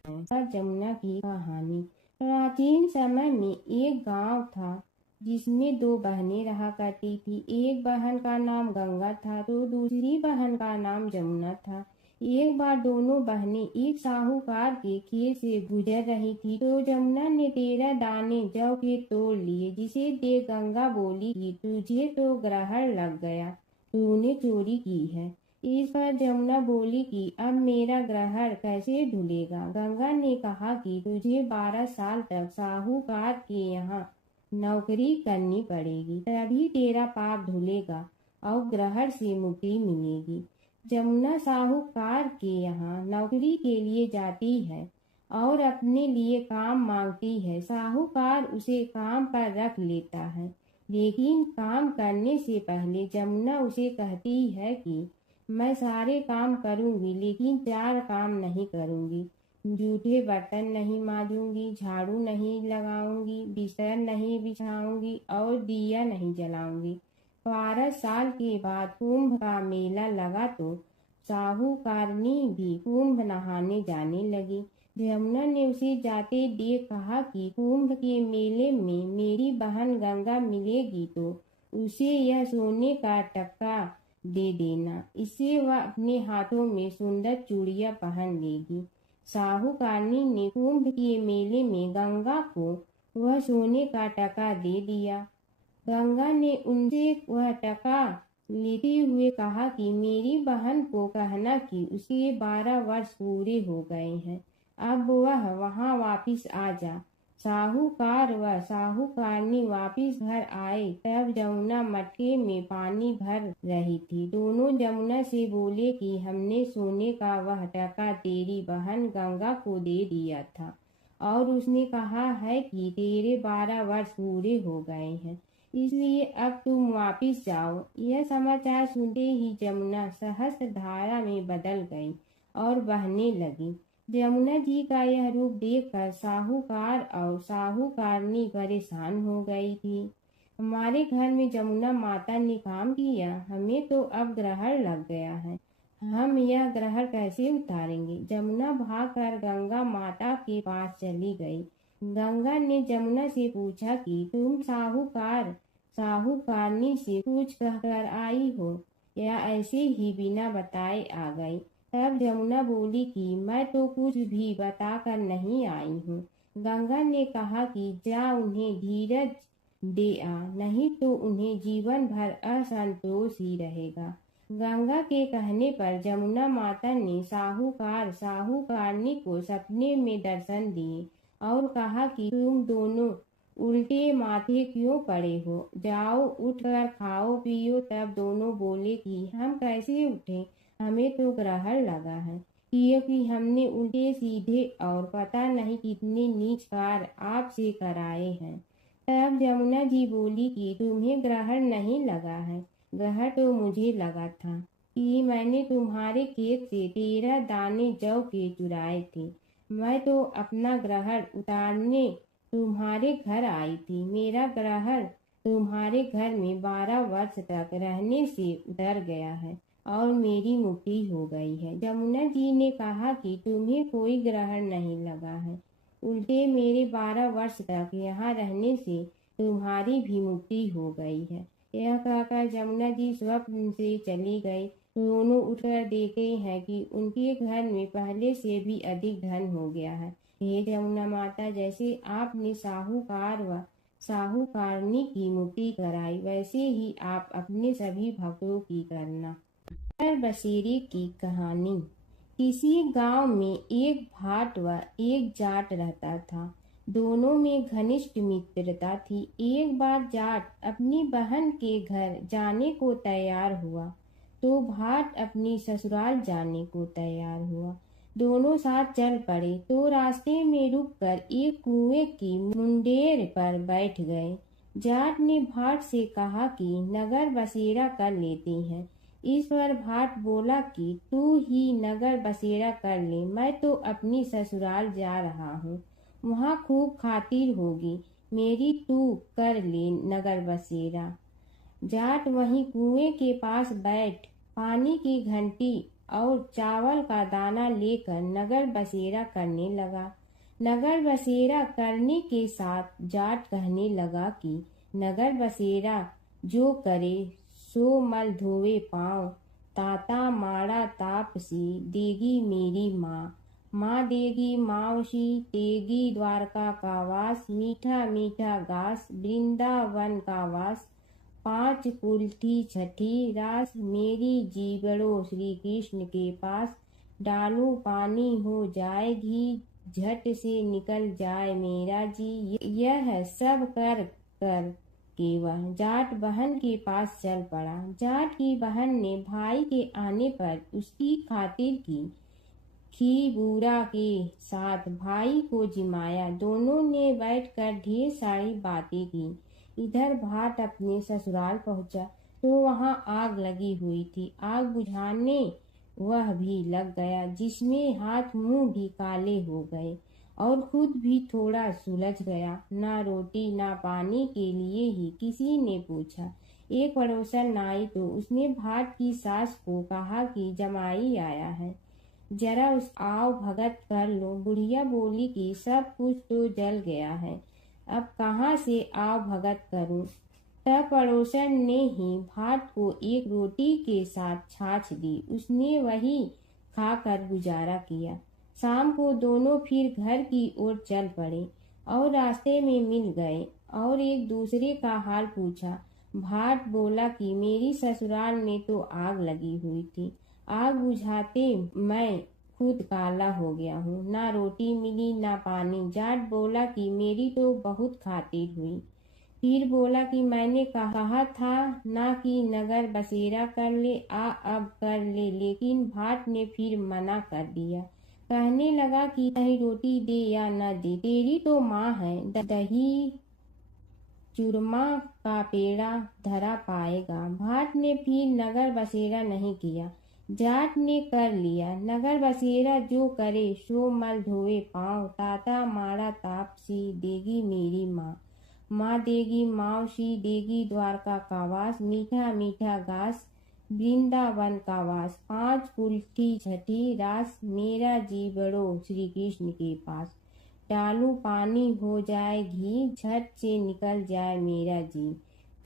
जमुना की कहानी। प्राचीन समय में एक गांव था जिसमें दो बहनें रहा करती थी। एक बहन का नाम गंगा था तो दूसरी बहन का नाम जमुना था। एक बार दोनों बहनें एक साहूकार के खेत से गुजर रही थी तो जमुना ने 13 दाने जौ के तोड़ लिए, जिसे देख गंगा बोली कि तुझे तो ग्रहण लग गया, तूने चोरी की है। इस पर जमुना बोली कि अब मेरा ग्रहण कैसे धुलेगा। गंगा ने कहा कि तुझे 12 साल तक साहूकार के यहाँ नौकरी करनी पड़ेगी, तभी तेरा पाप धुलेगा और ग्रहण से मुक्ति मिलेगी। जमुना साहूकार के यहाँ नौकरी के लिए जाती है और अपने लिए काम मांगती है। साहूकार उसे काम पर रख लेता है, लेकिन काम करने से पहले जमुना उसे कहती है कि मैं सारे काम करूंगी लेकिन 4 काम नहीं करूंगी। जूठे बर्तन नहीं मांजूंगी, झाड़ू नहीं लगाऊंगी, बिस्तर नहीं बिछाऊंगी और दिया नहीं जलाऊंगी। 12 साल के बाद कुंभ का मेला लगा तो साहूकारनी भी कुंभ नहाने जाने लगी। जमुना ने उसे जाते देख कहा कि कुंभ के मेले में मेरी बहन गंगा मिलेगी तो उसे यह सोने का टक्का दे देना, इससे वह अपने हाथों में सुंदर चूड़ियां पहन लेगी। साहूकारनी ने कुंभ के मेले में गंगा को वह सोने का टका दे दिया। गंगा ने उनसे वह टका लेते हुए कहा कि मेरी बहन को कहना कि उसके 12 वर्ष पूरे हो गए हैं, अब वह वहां वापिस आ जा। साहूकार व साहूकारनी वापिस घर आए तब जमुना मटके में पानी भर रही थी। दोनों जमुना से बोले कि हमने सोने का वह टका तेरी बहन गंगा को दे दिया था और उसने कहा है कि तेरे 12 वर्ष पूरे हो गए हैं, इसलिए अब तुम वापिस जाओ। यह समाचार सुनते ही जमुना सहस्त्र धारा में बदल गई और बहने लगी। जमुना जी का यह रूप देखकर साहूकार और साहूकारनी परेशान हो गई थी। हमारे घर में जमुना माता ने काम किया, हमें तो अब ग्रहण लग गया है, हम यह ग्रहण कैसे उतारेंगे। जमुना भागकर गंगा माता के पास चली गई। गंगा ने जमुना से पूछा कि तुम साहूकारनी से कुछ कहकर आई हो या ऐसे ही बिना बताए आ गई। तब जमुना बोली कि मैं तो कुछ भी बताकर नहीं आई हूँ। गंगा ने कहा कि जा उन्हें धीरज दे आ, नहीं तो उन्हें जीवन भर असंतोष ही रहेगा। गंगा के कहने पर जमुना माता ने साहूकारनी को सपने में दर्शन दिए और कहा कि तुम दोनों उल्टे माथे क्यों पड़े हो, जाओ उठकर खाओ पियो। तब दोनों बोले कि हम कैसे उठे, हमें तो ग्रहण लगा है, क्योंकि हमने उल्टे सीधे और पता नहीं कितने नीच कार्य आपसे कराए हैं। तब जमुना जी बोली कि तुम्हें ग्रहण नहीं लगा है, ग्रहण तो मुझे लगा था कि मैंने तुम्हारे खेत से 13 दाने जौ के चुराए थे। मैं तो अपना ग्रहण उतारने तुम्हारे घर आई थी। मेरा ग्रहण तुम्हारे घर में 12 वर्ष तक रहने से उतर गया है और मेरी मुक्ति हो गई है। जमुना जी ने कहा कि तुम्हें कोई ग्रहण नहीं लगा है, उल्टे मेरे 12 वर्ष तक यहाँ रहने से तुम्हारी भी मुक्ति हो गई है। यह कहकर जमुना जी स्वप्न से चली गई। दोनों उठकर देखते हैं कि उनके घर में पहले से भी अधिक धन हो गया है। हे जमुना माता, जैसे आपने साहूकार व साहूकारनी की मुक्ति कराई, वैसे ही आप अपने सभी भक्तों की करना। बसेरे की कहानी। किसी गांव में एक भाट व एक जाट रहता था। दोनों में घनिष्ठ मित्रता थी। एक बार जाट अपनी बहन के घर जाने को तैयार हुआ तो भाट अपनी ससुराल जाने को तैयार हुआ। दोनों साथ चल पड़े तो रास्ते में रुककर एक कुएं की मुंडेर पर बैठ गए। जाट ने भाट से कहा कि नगर बसेरा कर लेते हैं। इस पर भाट बोला कि तू ही नगर बसेरा कर ले, मैं तो अपनी ससुराल जा रहा हूँ, वहाँ खूब खातिर होगी मेरी, तू कर ले नगर बसेरा। जाट वहीं कुएं के पास बैठ पानी की घंटी और चावल का दाना लेकर नगर बसेरा करने लगा। नगर बसेरा करने के साथ जाट कहने लगा कि नगर बसेरा जो करे सो मल धोवे पाँव, ताता माड़ा तापसी देगी मेरी माँ, माँ देगी मावशी तेगी द्वारका का वास, मीठा मीठा घास वृंदावन का वास, 5 कुल्ठी छठी रास, मेरी जीवड़ो श्री कृष्ण के पास, डालू पानी हो जाए घी, झट से निकल जाए मेरा जी। यह सब कर के वह जाट बहन के पास चल पड़ा। जाट की बहन ने भाई के आने पर उसकी खातिर की खी बूरा के साथ भाई को जिमाया। दोनों ने बैठकर ढेर सारी बातें की। इधर भाट अपने ससुराल पहुंचा तो वहां आग लगी हुई थी। आग बुझाने वह भी लग गया, जिसमें हाथ मुंह भी काले हो गए और खुद भी थोड़ा सुलझ गया। ना रोटी ना पानी के लिए ही किसी ने पूछा। एक पड़ोसन आई तो उसने भाट की सास को कहा कि जमाई आया है, जरा उस आओ भगत कर लो। बुढ़िया बोली कि सब कुछ तो जल गया है, अब कहाँ से आओ भगत करूं। तब पड़ोसन ने ही भाट को एक रोटी के साथ छाछ दी। उसने वही खाकर गुजारा किया। शाम को दोनों फिर घर की ओर चल पड़े और रास्ते में मिल गए और एक दूसरे का हाल पूछा। भाट बोला कि मेरी ससुराल में तो आग लगी हुई थी, आग बुझाते मैं खुद काला हो गया हूँ। ना रोटी मिली ना पानी। जाट बोला कि मेरी तो बहुत खातिर हुई। फिर बोला कि मैंने कहा था ना कि नगर बसेरा कर ले, अब कर ले, लेकिन भाट ने फिर मना कर दिया। कहने लगा कि चाहे रोटी दे या न दे, तेरी तो माँ है, दही चूरमा का पेड़ा धरा पाएगा। भाट ने फिर नगर बसेरा नहीं किया, जाट ने कर लिया। नगर बसेरा जो करे सो मल धोए पाँव, ताता माड़ा तापसी देगी मेरी माँ। माँ देगी मावशी देगी द्वारका का वास, मीठा मीठा घास वृंदावन का वास। 5 कुल्ठी छठी रास, मेरा जी बड़ो श्री कृष्ण के पास। डालू पानी हो जाए घी, झट से निकल जाए मेरा जी।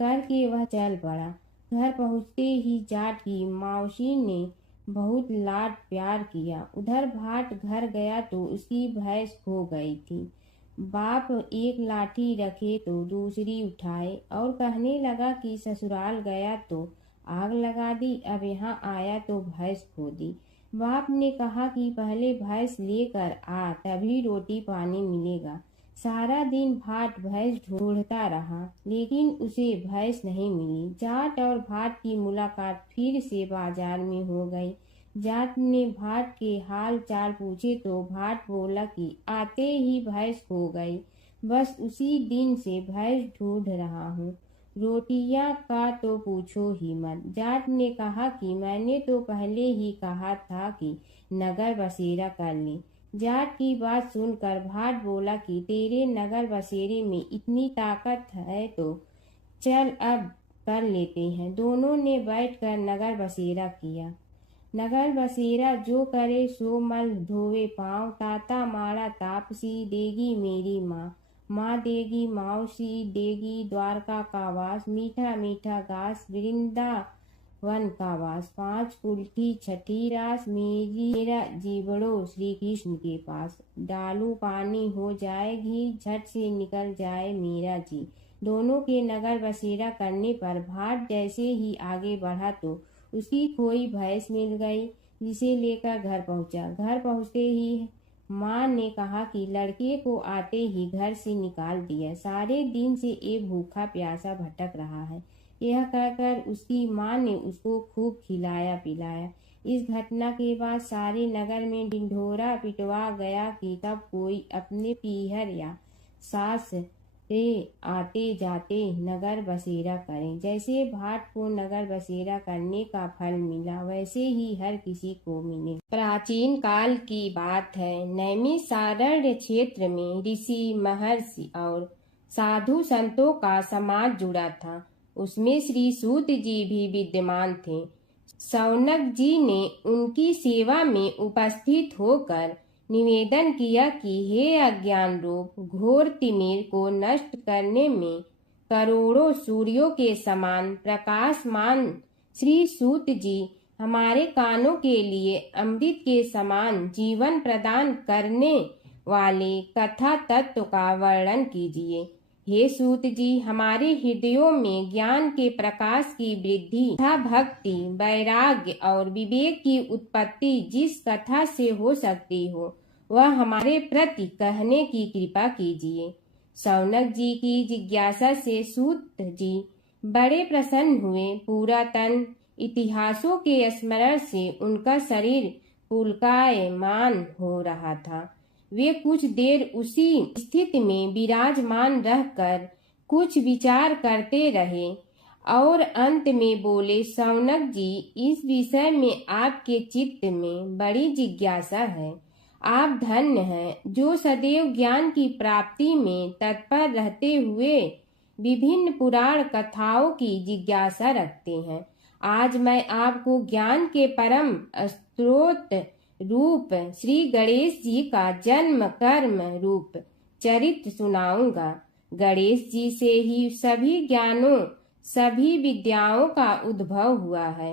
करके वह चल पड़ा। घर पहुँचते ही जाट की मौसी ने बहुत लाड प्यार किया। उधर भाट घर गया तो उसकी भैंस खो गई थी। बाप एक लाठी रखे तो दूसरी उठाए और कहने लगा कि ससुराल गया तो आग लगा दी, अब यहाँ आया तो भैंस खो दी। बाप ने कहा कि पहले भैंस लेकर आ, तभी रोटी पानी मिलेगा। सारा दिन भाट भैंस ढूंढता रहा, लेकिन उसे भैंस नहीं मिली। जाट और भाट की मुलाकात फिर से बाजार में हो गई। जाट ने भाट के हाल चाल पूछे तो भाट बोला कि आते ही भैंस खो गई, बस उसी दिन से भैंस ढूंढ रहा हूँ। रोटियां का तो पूछो ही मत। जाट ने कहा कि मैंने तो पहले ही कहा था कि नगर बसेरा कर ले। जाट की बात सुनकर भाट बोला कि तेरे नगर बसेरे में इतनी ताकत है तो चल अब कर लेते हैं। दोनों ने बैठकर नगर बसेरा किया। नगर बसेरा जो करे सो मल धोवे पाँव, ताता माड़ा तापसी देगी मेरी माँ। माँ देगी मौसी देगी द्वारका का वास, मीठा मीठा घास वृंदावन का वास। 5 कुल्ठी छठी रास, मेरा जीवड़ो श्री कृष्ण के पास। डालू पानी हो जाए घी, झट से निकल जाए मेरा जी। दोनों के नगर बसेरा करने पर भाट जैसे ही आगे बढ़ा तो उसकी खोई भैंस मिल गई, जिसे लेकर घर पहुंचा। घर पहुंचते ही माँ ने कहा कि लड़के को आते ही घर से निकाल दिया, सारे दिन से ये भूखा प्यासा भटक रहा है। यह कहकर उसकी माँ ने उसको खूब खिलाया पिलाया। इस घटना के बाद सारे नगर में ढिंढोरा पिटवा गया कि तब कोई अपने पीहर या सास से आते जाते नगर बसेरा करें। जैसे भाट को नगर बसेरा करने का फल मिला, वैसे ही हर किसी को मिले। प्राचीन काल की बात है। नैमिषारण्य क्षेत्र में ऋषि महर्षि और साधु संतों का समाज जुड़ा था। उसमें श्री सूत जी भी विद्यमान थे। शौनक जी ने उनकी सेवा में उपस्थित होकर निवेदन किया कि हे अज्ञान रूप घोर तिमिर को नष्ट करने में करोड़ों सूर्यों के समान प्रकाशमान श्री सूत जी हमारे कानों के लिए अमृत के समान जीवन प्रदान करने वाले कथा तत्व का वर्णन कीजिए। हे सूत जी, हमारे हृदयों में ज्ञान के प्रकाश की वृद्धि तथा भक्ति, वैराग्य और विवेक की उत्पत्ति जिस कथा से हो सकती हो, वह हमारे प्रति कहने की कृपा कीजिए। शौनक जी की जिज्ञासा से सूत जी बड़े प्रसन्न हुए। पुरातन इतिहासों के स्मरण से उनका शरीर पुलकायमान हो रहा था। वे कुछ देर उसी स्थिति में विराजमान रहकर कुछ विचार करते रहे और अंत में बोले, शौनक जी, इस विषय में आपके चित्त में बड़ी जिज्ञासा है। आप धन्य हैं जो सदैव ज्ञान की प्राप्ति में तत्पर रहते हुए विभिन्न पुराण कथाओं की जिज्ञासा रखते हैं। आज मैं आपको ज्ञान के परम स्रोत रूप श्री गणेश जी का जन्म कर्म रूप चरित्र सुनाऊंगा। गणेश जी से ही सभी ज्ञानों सभी विद्याओं का उद्भव हुआ है।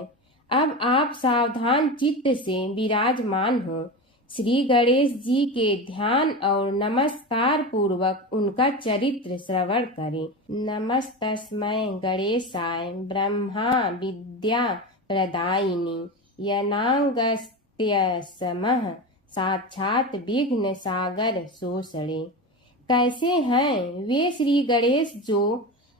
अब आप सावधान चित्त से विराजमान हो। श्री गणेश जी के ध्यान और नमस्कार पूर्वक उनका चरित्र श्रवण करें। नमस्तस्मै गणेशाय ब्रह्मा विद्या प्रदायिनी यनांगस्त्यसमः साक्षात विघ्न सागर सो सड़े। कैसे हैं वे श्री गणेश जो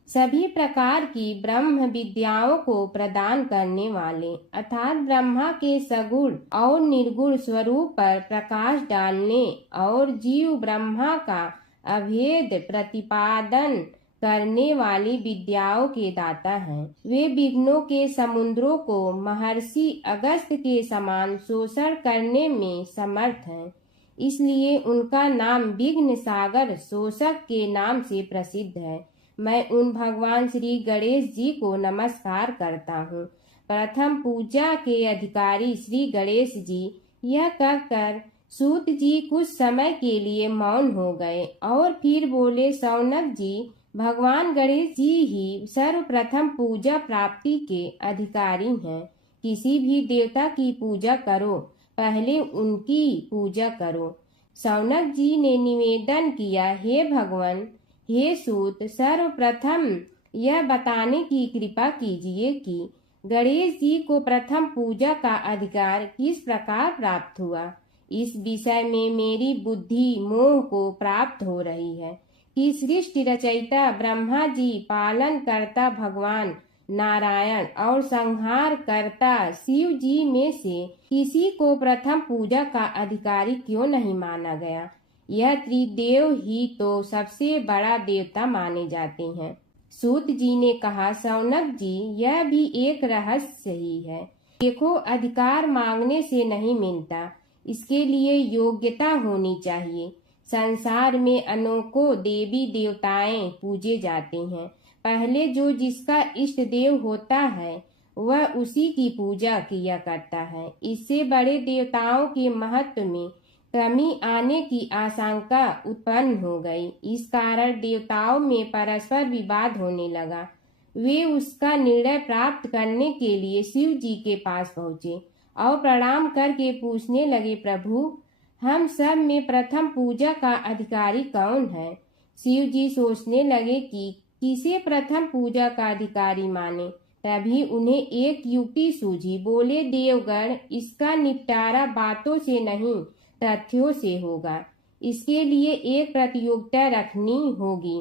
सभी प्रकार की ब्रह्म विद्याओं को प्रदान करने वाले, अर्थात ब्रह्मा के सगुण और निर्गुण स्वरूप पर प्रकाश डालने और जीव ब्रह्मा का अभेद प्रतिपादन करने वाली विद्याओं के दाता हैं। वे विघ्नों के समुद्रों को महर्षि अगस्त के समान शोषण करने में समर्थ हैं, इसलिए उनका नाम विघ्न सागर शोषक के नाम से प्रसिद्ध है। मैं उन भगवान श्री गणेश जी को नमस्कार करता हूँ। प्रथम पूजा के अधिकारी श्री गणेश जी, यह कहकर सूत जी कुछ समय के लिए मौन हो गए और फिर बोले, शौनक जी, भगवान गणेश जी ही सर्वप्रथम पूजा प्राप्ति के अधिकारी हैं। किसी भी देवता की पूजा करो, पहले उनकी पूजा करो। शौनक जी ने निवेदन किया, हे भगवान, हे सूत, सर्वप्रथम यह बताने की कृपा कीजिए कि गणेश जी को प्रथम पूजा का अधिकार किस प्रकार प्राप्त हुआ। इस विषय में मेरी बुद्धि मोह को प्राप्त हो रही है कि सृष्टि रचयिता ब्रह्मा जी, पालन करता भगवान नारायण और संहार करता शिव जी में से किसी को प्रथम पूजा का अधिकारी क्यों नहीं माना गया। यह त्रिदेव ही तो सबसे बड़ा देवता माने जाते हैं। सूत जी ने कहा, शौनक जी, यह भी एक रहस्य ही है। देखो, अधिकार मांगने से नहीं मिलता, इसके लिए योग्यता होनी चाहिए। संसार में अनेकों देवी देवताएं पूजे जाते हैं। पहले जो जिसका इष्ट देव होता है वह उसी की पूजा किया करता है। इससे बड़े देवताओं के महत्व में कमी आने की आशंका उत्पन्न हो गई। इस कारण देवताओं में परस्पर विवाद होने लगा। वे उसका निर्णय प्राप्त करने के लिए शिव जी के पास पहुँचे और प्रणाम करके पूछने लगे, प्रभु, हम सब में प्रथम पूजा का अधिकारी कौन है। शिव जी सोचने लगे कि किसे प्रथम पूजा का अधिकारी माने। तभी उन्हें एक युक्ति सूझी। बोले, देवगण, इसका निपटारा बातों से नहीं तथ्यों से होगा। इसके लिए एक प्रतियोगिता रखनी होगी,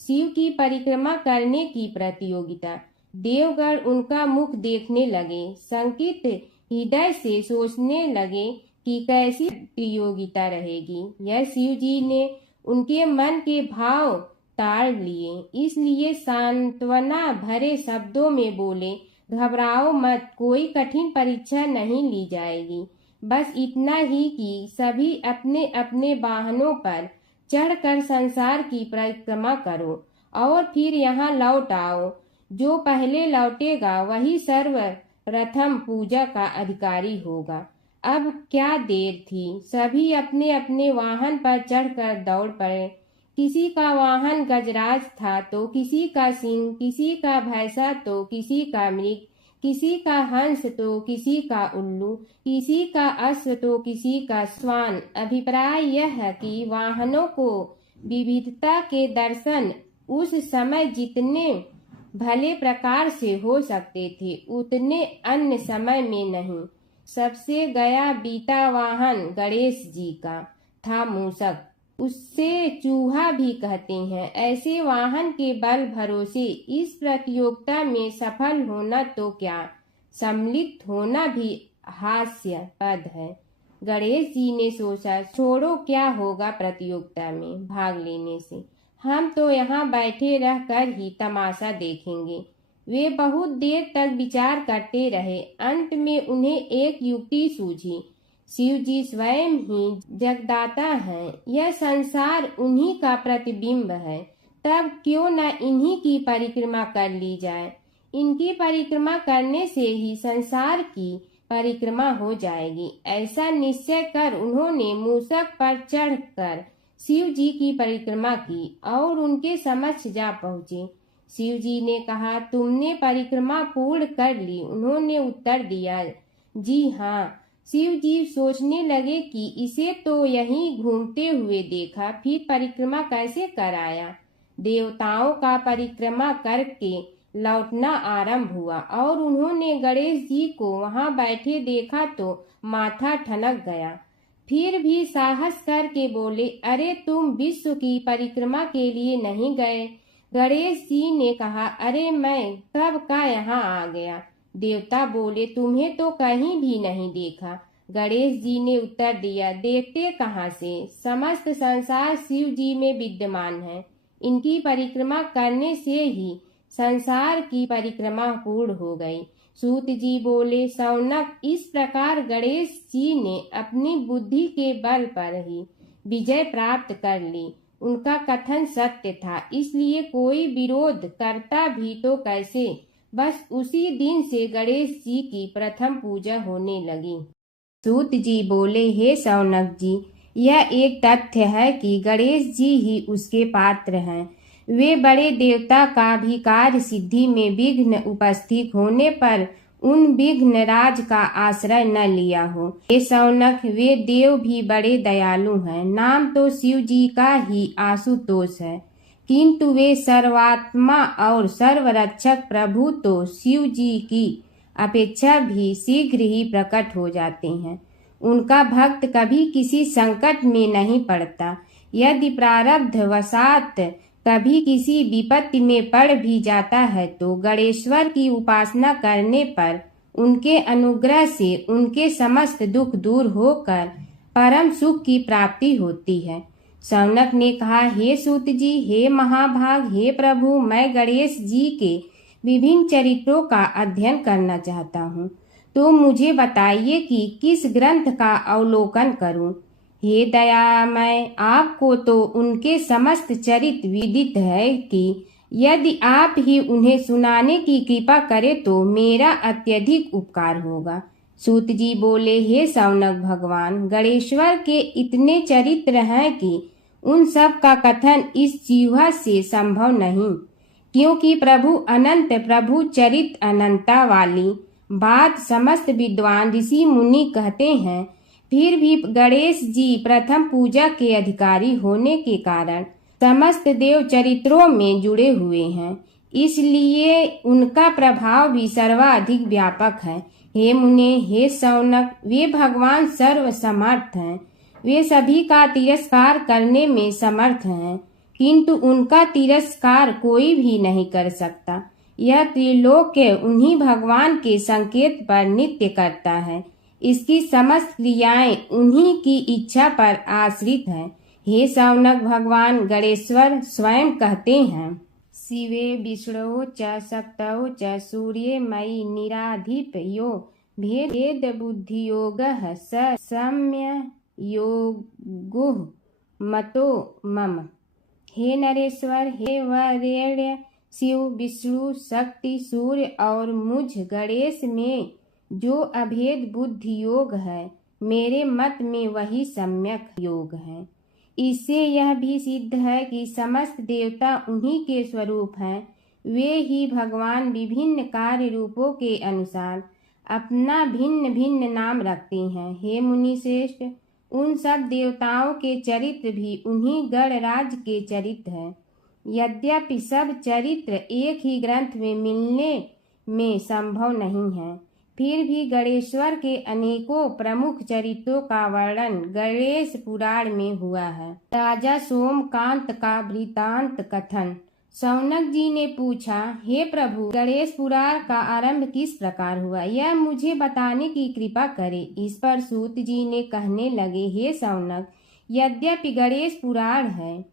शिव की परिक्रमा करने की प्रतियोगिता। देवगण उनका मुख देखने लगे, शंकित हृदय से सोचने लगे कि कैसी प्रतियोगिता रहेगी। यह शिव जी ने उनके मन के भाव ताड़ लिए, इसलिए सांत्वना भरे शब्दों में बोले, घबराओ मत, कोई कठिन परीक्षा नहीं ली जाएगी। बस इतना ही कि सभी अपने अपने वाहनों पर चढ़कर संसार की परिक्रमा करो और फिर यहाँ लौट आओ। जो पहले लौटेगा वही सर्वप्रथम पूजा का अधिकारी होगा। अब क्या देर थी, सभी अपने अपने वाहन पर चढ़कर दौड़ पड़े। किसी का वाहन गजराज था तो किसी का सिंह, किसी का भैंसा तो किसी का मृग, किसी का हंस तो किसी का उल्लू, किसी का अश्व तो किसी का श्वान। अभिप्राय यह है कि वाहनों को विविधता के दर्शन उस समय जितने भले प्रकार से हो सकते थे उतने अन्य समय में नहीं। सबसे गया बीता वाहन गणेश जी का था मूषक, उससे चूहा भी कहते हैं। ऐसे वाहन के बल भरोसे इस प्रतियोगिता में सफल होना तो क्या, सम्मिलित होना भी हास्यास्पद है। गणेश जी ने सोचा, छोड़ो, क्या होगा प्रतियोगिता में भाग लेने से, हम तो यहाँ बैठे रहकर ही तमाशा देखेंगे। वे बहुत देर तक विचार करते रहे। अंत में उन्हें एक युक्ति सूझी। शिव जी स्वयं ही जगदाता हैं, यह संसार उन्हीं का प्रतिबिंब है, तब क्यों न इन्हीं की परिक्रमा कर ली जाए। इनकी परिक्रमा करने से ही संसार की परिक्रमा हो जाएगी। ऐसा निश्चय कर उन्होंने मूषक पर चढ़कर शिव जी की परिक्रमा की और उनके समक्ष जा पहुँचे। शिव जी ने कहा, तुमने परिक्रमा पूर्ण कर ली। उन्होंने उत्तर दिया, जी हाँ। शिव जी सोचने लगे कि इसे तो यहीं घूमते हुए देखा, फिर परिक्रमा कैसे कराया। देवताओं का परिक्रमा करके लौटना आरंभ हुआ और उन्होंने गणेश जी को वहां बैठे देखा तो माथा ठनक गया। फिर भी साहस करके बोले, अरे तुम विश्व की परिक्रमा के लिए नहीं गए? गणेश जी ने कहा, अरे मैं कब का यहाँ आ गया। देवता बोले, तुम्हें तो कहीं भी नहीं देखा। गणेश जी ने उत्तर दिया, देखते कहाँ से, समस्त संसार शिव जी में विद्यमान है। इनकी परिक्रमा करने से ही संसार की परिक्रमा पूर्ण हो गई। सूत जी बोले, शौनक, इस प्रकार गणेश जी ने अपनी बुद्धि के बल पर ही विजय प्राप्त कर ली। उनका कथन सत्य था, इसलिए कोई विरोध करता भी तो कैसे। बस उसी दिन से गणेश जी की प्रथम पूजा होने लगी। सूत जी बोले, हे शौनक जी, यह एक तथ्य है कि गणेश जी ही उसके पात्र हैं। वे बड़े देवता का भी कार्य सिद्धि में विघ्न उपस्थित होने पर उन विघ्न राज का आश्रय न लिया हो। हे शौनक, वे देव भी बड़े दयालु हैं। नाम तो शिव जी का ही आशुतोष है, किंतु वे सर्वात्मा और सर्वरक्षक प्रभु तो शिव जी की अपेक्षा भी शीघ्र ही प्रकट हो जाते हैं। उनका भक्त कभी किसी संकट में नहीं पड़ता। यदि प्रारब्ध वशात कभी किसी विपत्ति में पड़ भी जाता है तो गणेश्वर की उपासना करने पर उनके अनुग्रह से उनके समस्त दुख दूर होकर परम सुख की प्राप्ति होती है। शौनक ने कहा, हे सूत जी, हे महाभाग, हे प्रभु, मैं गणेश जी के विभिन्न चरित्रों का अध्ययन करना चाहता हूँ, तो मुझे बताइए कि किस ग्रंथ का अवलोकन करूँ। हे दयामय, आपको तो उनके समस्त चरित्र विदित है कि यदि आप ही उन्हें सुनाने की कृपा करें तो मेरा अत्यधिक उपकार होगा। सूत जी बोले, हे शौनक भगवान, गणेश्वर के इतने चरित्र हैं कि उन सब का कथन इस जीवा से संभव नहीं, क्योंकि प्रभु अनंत, प्रभु चरित्र अनंता वाली बात समस्त विद्वान ऋषि मुनि कहते हैं। फिर भी गणेश जी प्रथम पूजा के अधिकारी होने के कारण समस्त देव चरित्रों में जुड़े हुए हैं, इसलिए उनका प्रभाव भी सर्वाधिक व्यापक है। हे मुने, हे शौनक, वे भगवान सर्व समर्थ हैं। वे सभी का तिरस्कार करने में समर्थ हैं, किंतु उनका तिरस्कार कोई भी नहीं कर सकता। यह त्रिलोक्य उन्हीं भगवान के संकेत पर नित्य करता है। इसकी समस्त क्रियाएं उन्हीं की इच्छा पर आश्रित हैं। हे शौनक भगवान गणेश्वर स्वयं कहते हैं, शिवे विष्णु च शक्तौ च सूर्ये मयि निराधिप यो भेद बुद्धि योग स सम्य योगो मतो मम। हे नरेश्वर, हे वरेण्य, शिव, विष्णु, शक्ति, सूर्य और मुझ गणेश में जो अभेद बुद्धि योग है, मेरे मत में वही सम्यक योग है। इससे यह भी सिद्ध है कि समस्त देवता उन्हीं के स्वरूप हैं। वे ही भगवान विभिन्न कार्य रूपों के अनुसार अपना भिन्न भिन्न नाम रखते हैं। हे मुनि श्रेष्ठ, उन सब देवताओं के चरित्र भी उन्हीं गणराज के चरित्र हैं। यद्यपि सब चरित्र एक ही ग्रंथ में मिलने में संभव नहीं है, फिर भी गणेश्वर के अनेकों प्रमुख चरित्रों का वर्णन गणेश पुराण में हुआ है। राजा सोमकांत का वृतांत कथन। शौनक जी ने पूछा, हे प्रभु, गणेश पुराण का आरंभ किस प्रकार हुआ, यह मुझे बताने की कृपा करे। इस पर सूत जी ने कहने लगे, हे शौनक, यद्यपि गणेश पुराण है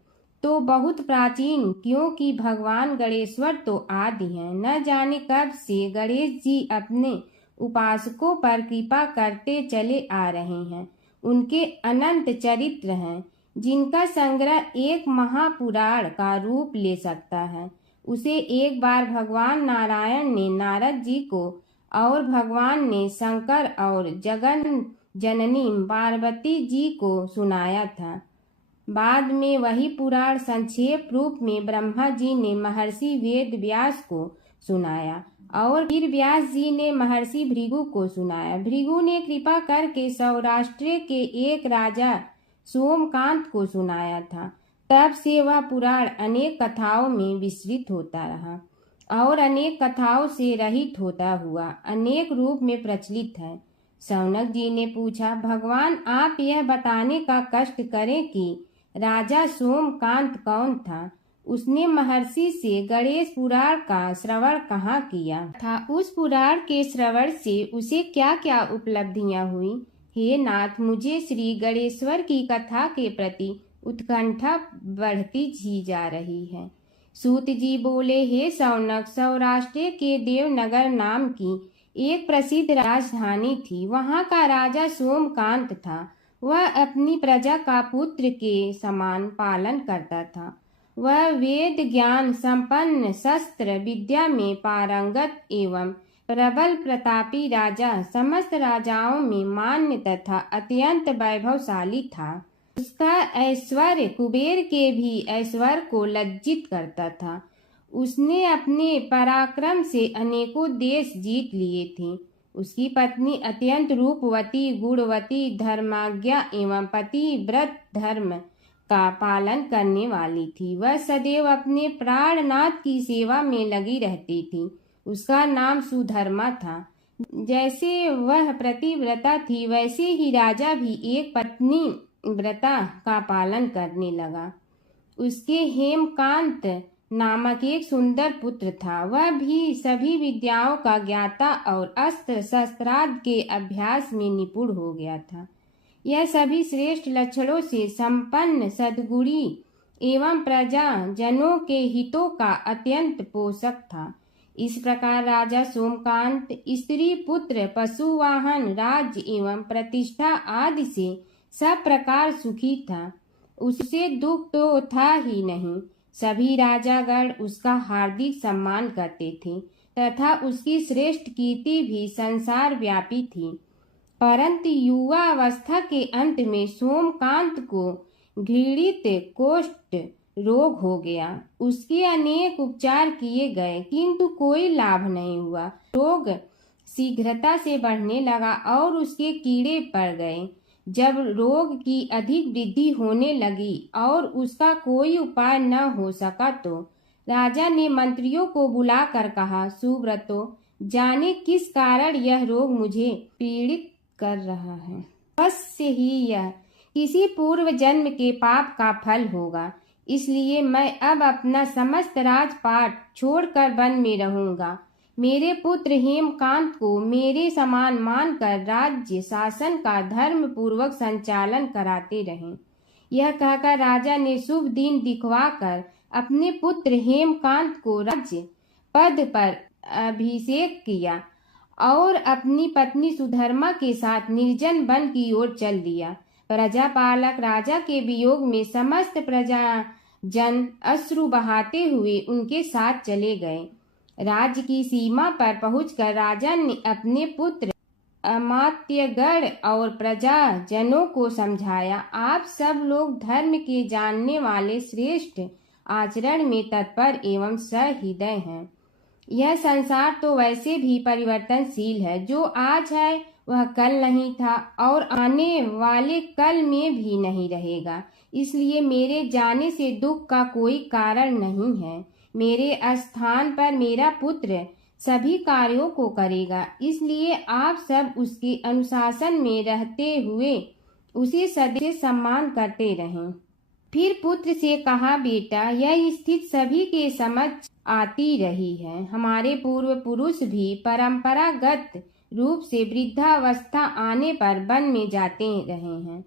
तो बहुत प्राचीन, क्योंकि भगवान गणेश्वर तो आदि हैं। न जाने कब से गणेश जी अपने उपासकों पर कृपा करते चले आ रहे हैं। उनके अनंत चरित्र हैं, जिनका संग्रह एक महापुराण का रूप ले सकता है। उसे एक बार भगवान नारायण ने नारद जी को और भगवान ने शंकर और जगन जननी पार्वती जी को सुनाया था। बाद में वही पुराण संक्षेप रूप में ब्रह्मा जी ने महर्षि वेद व्यास को सुनाया और फिर व्यास जी ने महर्षि भृगु को सुनाया। भृगु ने कृपा करके सौराष्ट्र के एक राजा सोमकांत को सुनाया था। तब से वह पुराण अनेक कथाओं में विस्तृत होता रहा और अनेक कथाओं से रहित होता हुआ अनेक रूप में प्रचलित है। शौनक जी ने पूछा, भगवान आप यह बताने का कष्ट करें कि राजा सोमकांत कौन था। उसने महर्षि से गणेश पुराण का श्रवण कहाँ किया था, उस पुराण के श्रवण से उसे क्या क्या उपलब्धियां हुई। हे नाथ, मुझे श्री गणेश्वर की कथा के प्रति उत्कंठा बढ़ती ही जा रही है। सूत जी बोले, हे शौनक, सौराष्ट्र के देवनगर नाम की एक प्रसिद्ध राजधानी थी। वहाँ का राजा सोमकांत था। वह अपनी प्रजा का पुत्र के समान पालन करता था। वह वेद ज्ञान संपन्न, शस्त्र विद्या में पारंगत एवं प्रबल प्रतापी राजा, समस्त राजाओं में मान्य तथा अत्यंत वैभवशाली था। उसका ऐश्वर्य कुबेर के भी ऐश्वर्य को लज्जित करता था। उसने अपने पराक्रम से अनेकों देश जीत लिए थे। उसकी पत्नी अत्यंत रूपवती, गुणवती, धर्माज्ञा एवं पतिव्रत धर्म का पालन करने वाली थी। वह सदैव अपने प्राणनाथ की सेवा में लगी रहती थी। उसका नाम सुधर्मा था। जैसे वह पतिव्रता थी, वैसे ही राजा भी एक पत्नी व्रता का पालन करने लगा। उसके हेमकांत नामक एक सुंदर पुत्र था। वह भी सभी विद्याओं का ज्ञाता और अस्त्र शस्त्रादि के अभ्यास में निपुण हो गया था। यह सभी श्रेष्ठ लक्षणों से संपन्न, सद्गुणी एवं प्रजा जनों के हितों का अत्यंत पोषक था। इस प्रकार राजा सोमकांत स्त्री, पुत्र, पशु, वाहन, राज्य एवं प्रतिष्ठा आदि से सब प्रकार सुखी था। उससे दुख तो था ही नहीं। सभी राजागण उसका हार्दिक सम्मान करते थे तथा उसकी श्रेष्ठ कीर्ति भी संसार व्यापी थी। परंतु युवा अवस्था के अंत में सोमकांत को घृणित कोष्ठ रोग हो गया। उसके अनेक उपचार किए गए किंतु कोई लाभ नहीं हुआ। रोग शीघ्रता से बढ़ने लगा और उसके कीड़े पड़ गए। जब रोग की अधिक वृद्धि होने लगी और उसका कोई उपाय न हो सका तो राजा ने मंत्रियों को बुलाकर कहा, सुव्रतो, जाने किस कारण यह रोग मुझे पीड़ित कर रहा है। अवश्य ही यह किसी पूर्व जन्म के पाप का फल होगा। इसलिए मैं अब अपना समस्त राजपाट छोड़कर वन में रहूंगा। मेरे पुत्र हेमकांत को मेरे समान मानकर राज्य शासन का धर्म पूर्वक संचालन कराते रहें। यह कहकर राजा ने शुभ दिन दिखवाकर अपने पुत्र हेमकांत को राज्य पद पर अभिषेक किया और अपनी पत्नी सुधर्मा के साथ निर्जन वन की ओर चल दिया। प्रजापालक राजा के वियोग में समस्त प्रजा जन अश्रु बहाते हुए उनके साथ चले गए। राज्य की सीमा पर पहुंचकर राजा ने अपने पुत्र, अमात्यगण और प्रजा जनों को समझाया, आप सब लोग धर्म के जानने वाले, श्रेष्ठ आचरण में तत्पर एवं सहृदय हैं। यह संसार तो वैसे भी परिवर्तनशील है। जो आज है वह कल नहीं था और आने वाले कल में भी नहीं रहेगा। इसलिए मेरे जाने से दुख का कोई कारण नहीं है। मेरे स्थान पर मेरा पुत्र सभी कार्यों को करेगा। इसलिए आप सब उसके अनुशासन में रहते हुए उसे सदैव सम्मान करते रहें। फिर पुत्र से कहा, बेटा, यह स्थिति सभी के समझ आती रही है। हमारे पूर्व पुरुष भी परंपरागत रूप से वृद्धावस्था आने पर वन में जाते रहे हैं।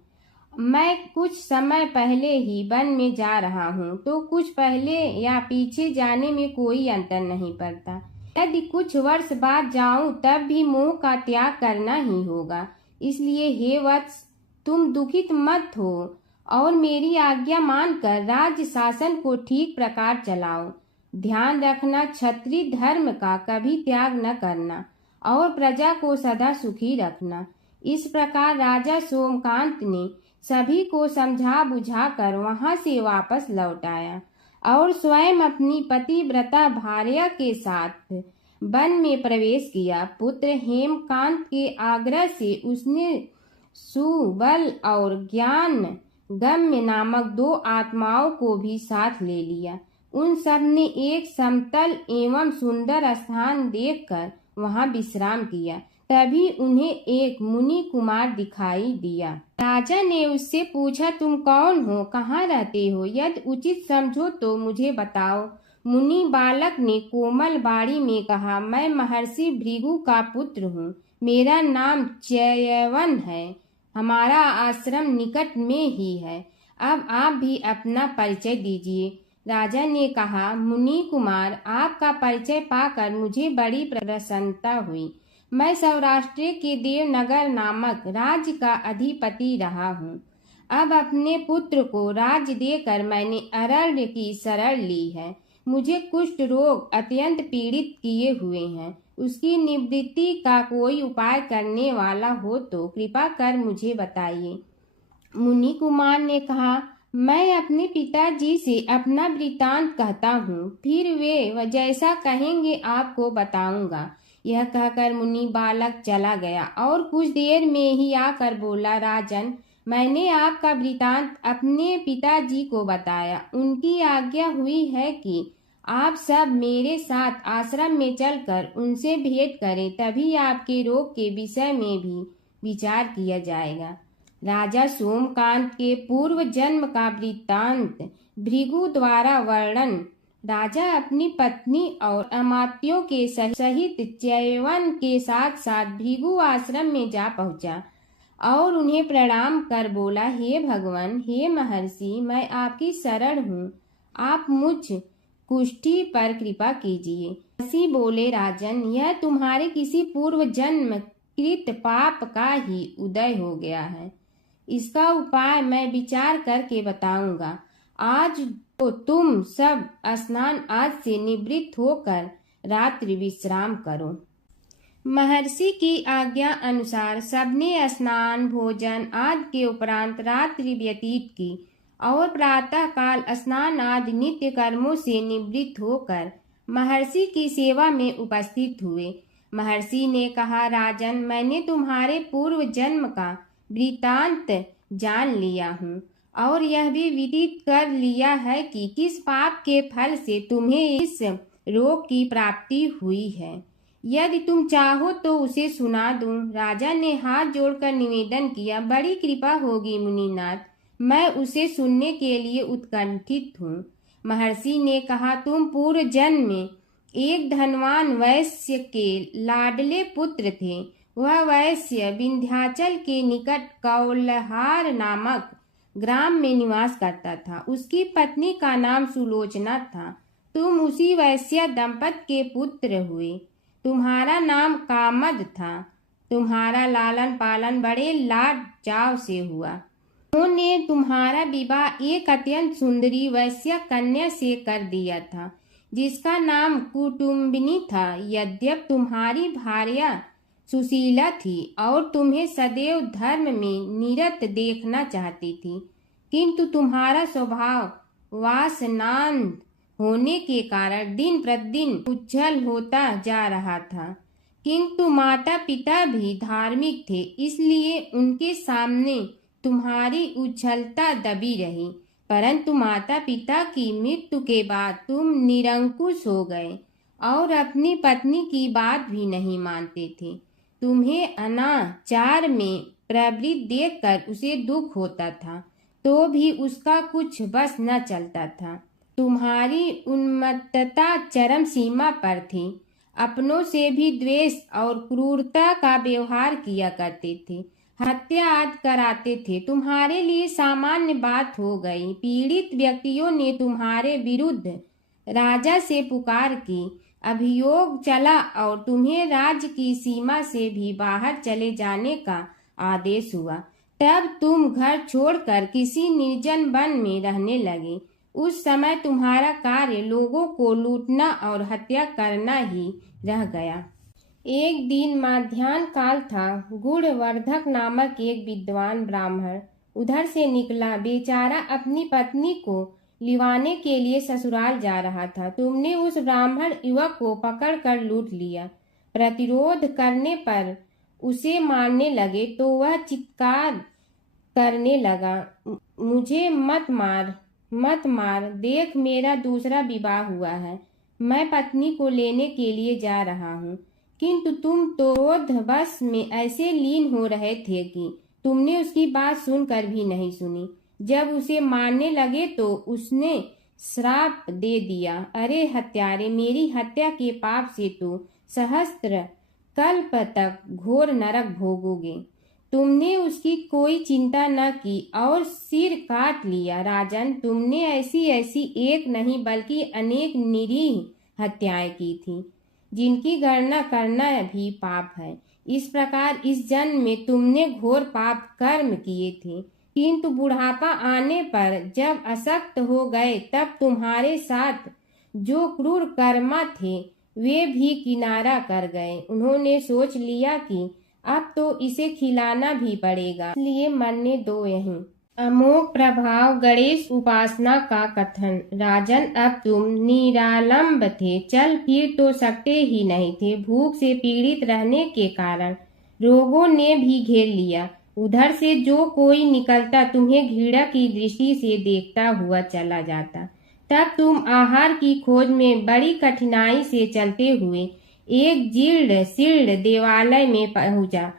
मैं कुछ समय पहले ही वन में जा रहा हूँ, तो कुछ पहले या पीछे जाने में कोई अंतर नहीं पड़ता। यदि कुछ वर्ष बाद जाऊं तब भी मोह का त्याग करना ही होगा। इसलिए हे वत्स, तुम दुखित मत हो और मेरी आज्ञा मानकर राज्य शासन को ठीक प्रकार चलाओ। ध्यान रखना, क्षत्रिय धर्म का कभी त्याग न करना और प्रजा को सदा सुखी रखना। इस प्रकार राजा सोमकांत ने सभी को समझा बुझाकर वहां से वापस लौट आया और स्वयं अपनी पतिव्रता भार्या के साथ वन में प्रवेश किया। पुत्र हेमकांत के आग्रह से उसने सुबल और ज्ञान गम्य नामक 2 आत्माओं को भी साथ ले लिया। उन सब ने एक समतल एवं सुंदर स्थान देखकर वहां विश्राम किया तभी उन्हें एक मुनि कुमार दिखाई दिया। राजा ने उससे पूछा, तुम कौन हो, कहाँ रहते हो, यदि उचित समझो तो मुझे बताओ। मुनि बालक ने कोमल वाणी में कहा, मैं महर्षि भृगु का पुत्र हूँ। मेरा नाम च्यवन है। हमारा आश्रम निकट में ही है। अब आप भी अपना परिचय दीजिए। राजा ने कहा, मुनि कुमार, आपका परिचय पाकर मुझे बड़ी प्रसन्नता हुई। मैं सौराष्ट्र के देवनगर नामक राज्य का अधिपति रहा हूँ। अब अपने पुत्र को राज्य देकर मैंने अरण्य की शरण ली है। मुझे कुष्ठ रोग अत्यंत पीड़ित किए हुए हैं। उसकी निवृत्ति का कोई उपाय करने वाला हो तो कृपा कर मुझे बताइए। मुनि कुमार ने कहा, मैं अपने पिताजी से अपना वृतांत कहता हूँ, फिर वे जैसा कहेंगे आपको बताऊंगा। यह कहकर मुनि बालक चला गया और कुछ देर में ही आकर बोला, राजन, मैंने आपका वृतांत अपने पिताजी को बताया। उनकी आज्ञा हुई है कि आप सब मेरे साथ आश्रम में चलकर उनसे भेंट करें, तभी आपके रोग के विषय में भी विचार किया जाएगा। राजा सोमकांत के पूर्व जन्म का वृत्तांत भृगु द्वारा वर्णन। राजा अपनी पत्नी और अमात्यों के सहित च्यवन के साथ साथ भृगु आश्रम में जा पहुंचा और उन्हें प्रणाम कर बोला, हे भगवान, हे महर्षि, मैं आपकी शरण हूँ। आप मुझ कुष्ठी पर कृपा कीजिए। महर्षि बोले, राजन, यह तुम्हारे किसी पूर्व जन्म कृत पाप का ही उदय हो गया है। इसका उपाय मैं विचार करके बताऊंगा। आज तो तुम सब स्नान आज से निवृत्त होकर रात्रि विश्राम करो। महर्षि की आज्ञा अनुसार सबने स्नान भोजन आदि के उपरांत रात्रि व्यतीत की और प्रातः काल स्नान आदि नित्य कर्मों से निवृत्त होकर महर्षि की सेवा में उपस्थित हुए। महर्षि ने कहा, राजन, मैंने तुम्हारे पूर्व जन्म का वृतांत जान लिया हूँ और यह भी विदित कर लिया है कि किस पाप के फल से तुम्हें इस रोग की प्राप्ति हुई है। यदि तुम चाहो तो उसे सुना दूं। राजा ने हाथ जोड़कर निवेदन किया, बड़ी कृपा होगी मुनिनाथ, मैं उसे सुनने के लिए उत्कंठित हूँ। महर्षि ने कहा, तुम पूर्व जन्म में एक धनवान वैश्य के लाडले पुत्र थे। वह वैश्य विंध्याचल के निकट कौलहार नामक ग्राम में निवास करता था। उसकी पत्नी का नाम सुलोचना था। तुम उसी वैश्य दंपत के पुत्र हुए। तुम्हारा नाम कामद था। तुम्हारा लालन पालन बड़े लाड चाव से हुआ। उन्होंने तुम्हारा विवाह एक अत्यंत सुंदरी वैश्य कन्या से कर दिया था, जिसका नाम कुटुम्बिनी था। यद्यप तुम्हारी भार्या सुशीला थी और तुम्हें सदैव धर्म में निरत देखना चाहती थी, किंतु तुम्हारा स्वभाव वासनांध होने के कारण दिन प्रतिदिन उज्जवल होता जा रहा था। किंतु माता पिता भी धार्मिक थे, इसलिए उनके सामने तुम्हारी उज्ज्वलता दबी रही। परंतु माता पिता की मृत्यु के बाद तुम निरंकुश हो गए और अपनी पत्नी की बात भी नहीं मानते थे। तुम्हें अनाचार में प्रवृत्त देखकर उसे दुख होता था, तो भी उसका कुछ बस न चलता था। तुम्हारी उन्मत्तता चरम सीमा पर थी। अपनों से भी द्वेष और क्रूरता का व्यवहार किया करते थे। हत्या आदि कराते थे। तुम्हारे लिए सामान्य बात हो गई। पीड़ित व्यक्तियों ने तुम्हारे विरुद्ध राजा से पुकार की। अभियोग चला और तुम्हें राज्य की सीमा से भी बाहर चले जाने का आदेश हुआ। तब तुम घर छोड़कर किसी निर्जन वन में रहने लगे। उस समय तुम्हारा कार्य लोगों को लूटना और हत्या करना ही रह गया। एक दिन माध्याह्न काल था। गुणवर्धक नामक एक विद्वान ब्राह्मण उधर से निकला। बेचारा अपनी पत्नी को लिवाने के लिए ससुराल जा रहा था। तुमने उस ब्राह्मण युवक को पकड़कर लूट लिया। प्रतिरोध करने पर उसे मारने लगे तो वह चित्कार करने लगा, मुझे मत मार, मत मार, देख मेरा दूसरा विवाह हुआ है। मैं पत्नी को लेने के लिए जा रहा हूँ। किंतु तुम तो क्रोधवश में ऐसे लीन हो रहे थे कि तुमने उसकी बात सुनकर भी नहीं सुनी। जब उसे मारने लगे तो उसने श्राप दे दिया, अरे हत्यारे, मेरी हत्या के पाप से तो सहस्त्र कल्प तक घोर नरक भोगोगे। तुमने उसकी कोई चिंता न की और सिर काट लिया। राजन, तुमने ऐसी ऐसी एक नहीं बल्कि अनेक निरीह हत्याएं की थी, जिनकी गणना करना भी पाप है। इस प्रकार इस जन्म में तुमने घोर पाप कर्म किए थे, किंतु बुढ़ापा आने पर जब अशक्त हो गए तब तुम्हारे साथ जो क्रूर कर्मा थे वे भी किनारा कर गए। उन्होंने सोच लिया कि अब तो इसे खिलाना भी पड़ेगा, इसलिए मरने दो यहीं। अमोघ प्रभाव गणेश उपासना का कथन। राजन, अब तुम निरालंब थे, चल फिर तो सकते ही नहीं थे। भूख से पीड़ित रहने के कारण रोगों ने भी घेर लिया। उधर से जो कोई निकलता तुम्हें घृणा की दृष्टि से देखता हुआ चला जाता। तब तुम आहार की खोज में बड़ी कठिनाई से चलते हुए एक जीर्ण शीर्ण देवालय में पहुंचा।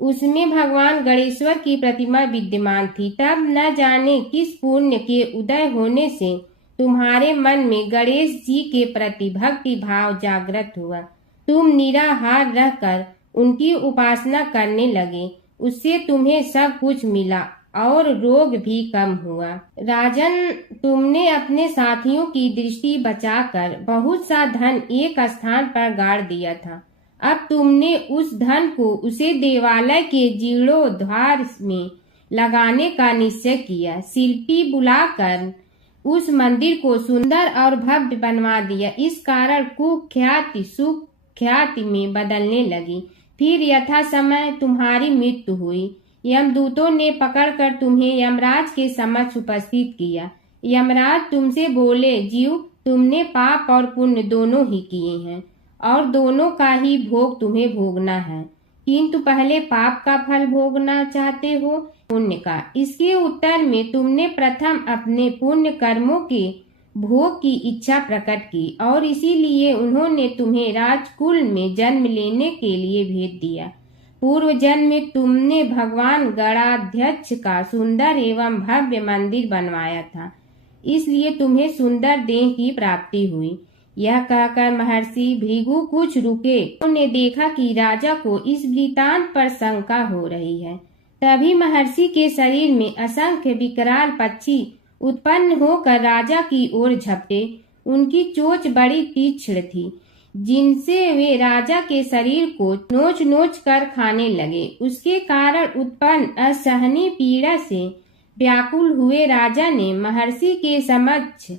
उसमें भगवान गणेश्वर की प्रतिमा विद्यमान थी। तब न जाने किस पुण्य के उदय होने से तुम्हारे मन में गणेश जी के प्रति भक्ति भाव जागृत हुआ। तुम निराहार रहकर उनकी उपासना करने लगे। उससे तुम्हें सब कुछ मिला और रोग भी कम हुआ। राजन, तुमने अपने साथियों की दृष्टि बचाकर बहुत सा धन एक स्थान पर गाड़ दिया था। अब तुमने उस धन को उसे देवालय के जीर्णोद्धार में लगाने का निश्चय किया। शिल्पी बुलाकर उस मंदिर को सुंदर और भव्य बनवा दिया। इस कारण कुख्याति सुख्याति में बदलने लगी। फिर यथा समय तुम्हारी मृत्यु हुई। यमदूतों ने पकड़कर तुम्हें यमराज के समक्ष उपस्थित किया। यमराज तुमसे बोले, जीव, तुमने पाप और पुण्य दोनों ही किए हैं और दोनों का ही भोग तुम्हें भोगना है, किंतु पहले पाप का फल भोगना चाहते हो पुण्य का। इसके उत्तर में तुमने प्रथम अपने पुण्य कर्मों के भोग की इच्छा प्रकट की और इसीलिए उन्होंने तुम्हें राजकुल में जन्म लेने के लिए भेज दिया। पूर्व जन्म में तुमने भगवान गणाध्यक्ष का सुंदर एवं भव्य मंदिर बनवाया था, इसलिए तुम्हें सुंदर देह की प्राप्ति हुई। यह कहकर महर्षि भृगु कुछ रुके। उन्होंने देखा कि राजा को इस वृतांत पर शंका हो रही है। तभी महर्षि के शरीर में असंख्य विकराल पक्षी उत्पन्न होकर राजा की ओर झपटे। उनकी चोंच बड़ी तीक्ष्ण थी, जिनसे वे राजा के शरीर को नोच नोच कर खाने लगे। उसके कारण उत्पन्न असहनीय पीड़ा से व्याकुल हुए राजा ने महर्षि के समक्ष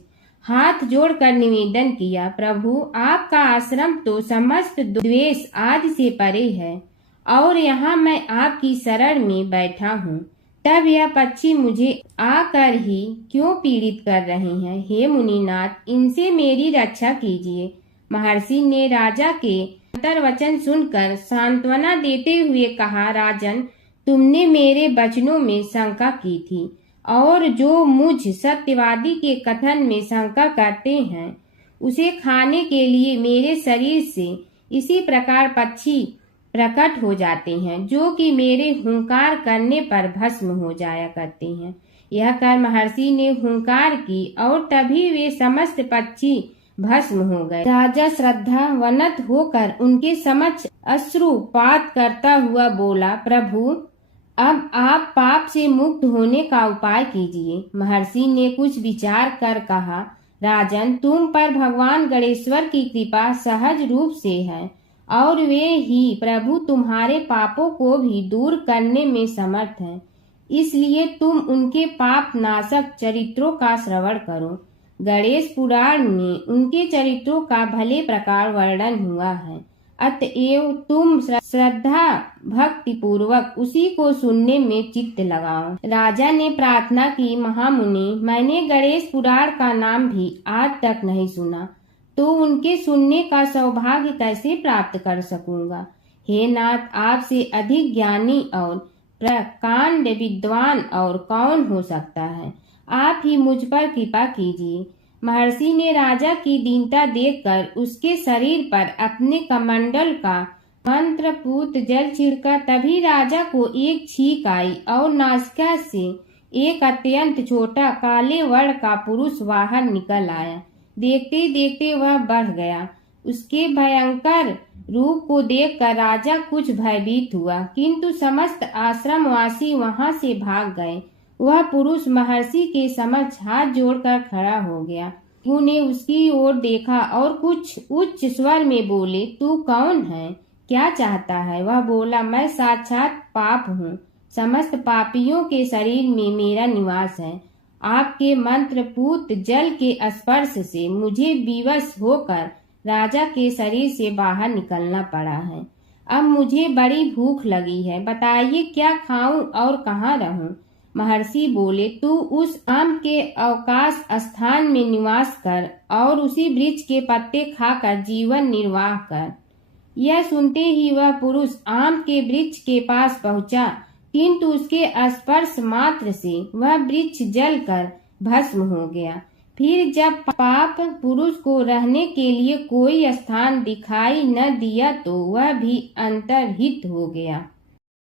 हाथ जोड़कर निवेदन किया, प्रभु, आपका आश्रम तो समस्त द्वेष आदि से परे है और यहाँ मैं आपकी शरण में बैठा हूँ। तब यह पक्षी मुझे आकर ही क्यों पीड़ित कर रहे हैं? हे मुनिनाथ, इनसे मेरी रक्षा कीजिए। महर्षि ने राजा के अंतर्वचन सुनकर सांत्वना देते हुए कहा, राजन, तुमने मेरे वचनों में शंका की थी और जो मुझ सत्यवादी के कथन में शंका करते हैं उसे खाने के लिए मेरे शरीर से इसी प्रकार पक्षी प्रकट हो जाते हैं, जो कि मेरे हुंकार करने पर भस्म हो जाया करते हैं। यह कर महर्षि ने हुंकार की और तभी वे समस्त पक्षी भस्म हो गए। राजा श्रद्धावनत होकर उनके समक्ष अश्रुपात करता हुआ बोला, प्रभु, अब आप पाप से मुक्त होने का उपाय कीजिए। महर्षि ने कुछ विचार कर कहा, राजन, तुम पर भगवान गणेश्वर की कृपा सहज रूप से है और वे ही प्रभु तुम्हारे पापों को भी दूर करने में समर्थ हैं। इसलिए तुम उनके पाप नाशक चरित्रों का श्रवण करो। गणेश पुराण में उनके चरित्रों का भले प्रकार वर्णन हुआ है, अतएव तुम श्रद्धा भक्ति पूर्वक उसी को सुनने में चित्त लगाओ। राजा ने प्रार्थना की, महामुनि, मैंने गणेश पुराण का नाम भी आज तक नहीं सुना, तो उनके सुनने का सौभाग्य कैसे प्राप्त कर सकूंगा? हे नाथ, आपसे अधिक ज्ञानी और प्रकांड विद्वान और कौन हो सकता है? आप ही मुझ पर कृपा कीजिए। महर्षि ने राजा की दीनता देखकर उसके शरीर पर अपने कमंडल का मंत्रपूत जल छिड़का तभी राजा को एक छींक आई और नासिका से एक अत्यंत छोटा काले वर्ण का पुरुष बाहर निकल आया। देखते देखते वह बढ़ गया। उसके भयंकर रूप को देखकर राजा कुछ भयभीत हुआ, किंतु समस्त आश्रमवासी वहां से भाग गए। वह पुरुष महर्षि के समक्ष हाथ जोड़कर खड़ा हो गया। उन्हें उसकी ओर देखा और कुछ उच्च स्वर में बोले, तू कौन है, क्या चाहता है? वह बोला, मैं साक्षात पाप हूँ। समस्त पापियों के शरीर में मेरा निवास है। आपके मंत्रपूत जल के स्पर्श से मुझे विवश होकर राजा के शरीर से बाहर निकलना पड़ा है। अब मुझे बड़ी भूख लगी है, बताइए क्या खाऊं और कहाँ रहूं? महर्षि बोले, तू उस आम के अवकाश स्थान में निवास कर और उसी वृक्ष के पत्ते खाकर जीवन निर्वाह कर। यह सुनते ही वह पुरुष आम के वृक्ष के पास पहुंचा, किंतु उसके स्पर्श मात्र से वह वृक्ष जलकर भस्म हो गया। फिर जब पाप पुरुष को रहने के लिए कोई स्थान दिखाई न दिया तो वह भी अंतर्हित हो गया।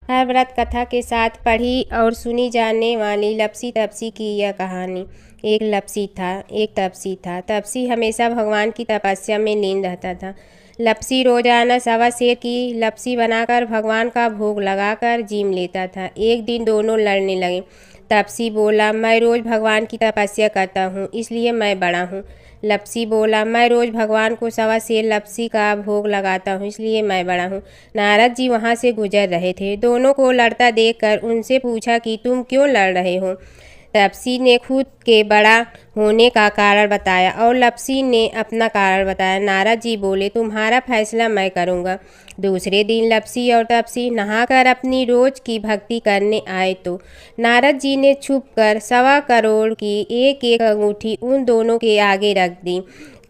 हर व्रत कथा के साथ पढ़ी और सुनी जाने वाली लपसी तपसी की यह कहानी। एक लपसी था, एक तपसी था। तपसी हमेशा भगवान की तपस्या में लीन रहता था। लपसी रोजाना सवा सेर की लपसी बनाकर भगवान का भोग लगाकर जीम लेता था। एक दिन दोनों लड़ने लगे। तपसी बोला, मैं रोज भगवान की तपस्या करता हूँ, इसलिए मैं बड़ा हूँ। लपसी बोला, मैं रोज भगवान को सवा सेर लपसी का भोग लगाता हूँ, इसलिए मैं बड़ा हूँ। नारद जी वहाँ से गुजर रहे थे। दोनों को लड़ता देखकर उनसे पूछा कि तुम क्यों लड़ रहे हो? तपसी ने खुद के बड़ा होने का कारण बताया और लपसी ने अपना कारण बताया। नारद जी बोले, तुम्हारा फैसला मैं करूँगा। दूसरे दिन लपसी और तपसी नहाकर अपनी रोज की भक्ति करने आए तो नारद जी ने छुपकर 1.25 करोड़ की एक एक अंगूठी उन दोनों के आगे रख दी।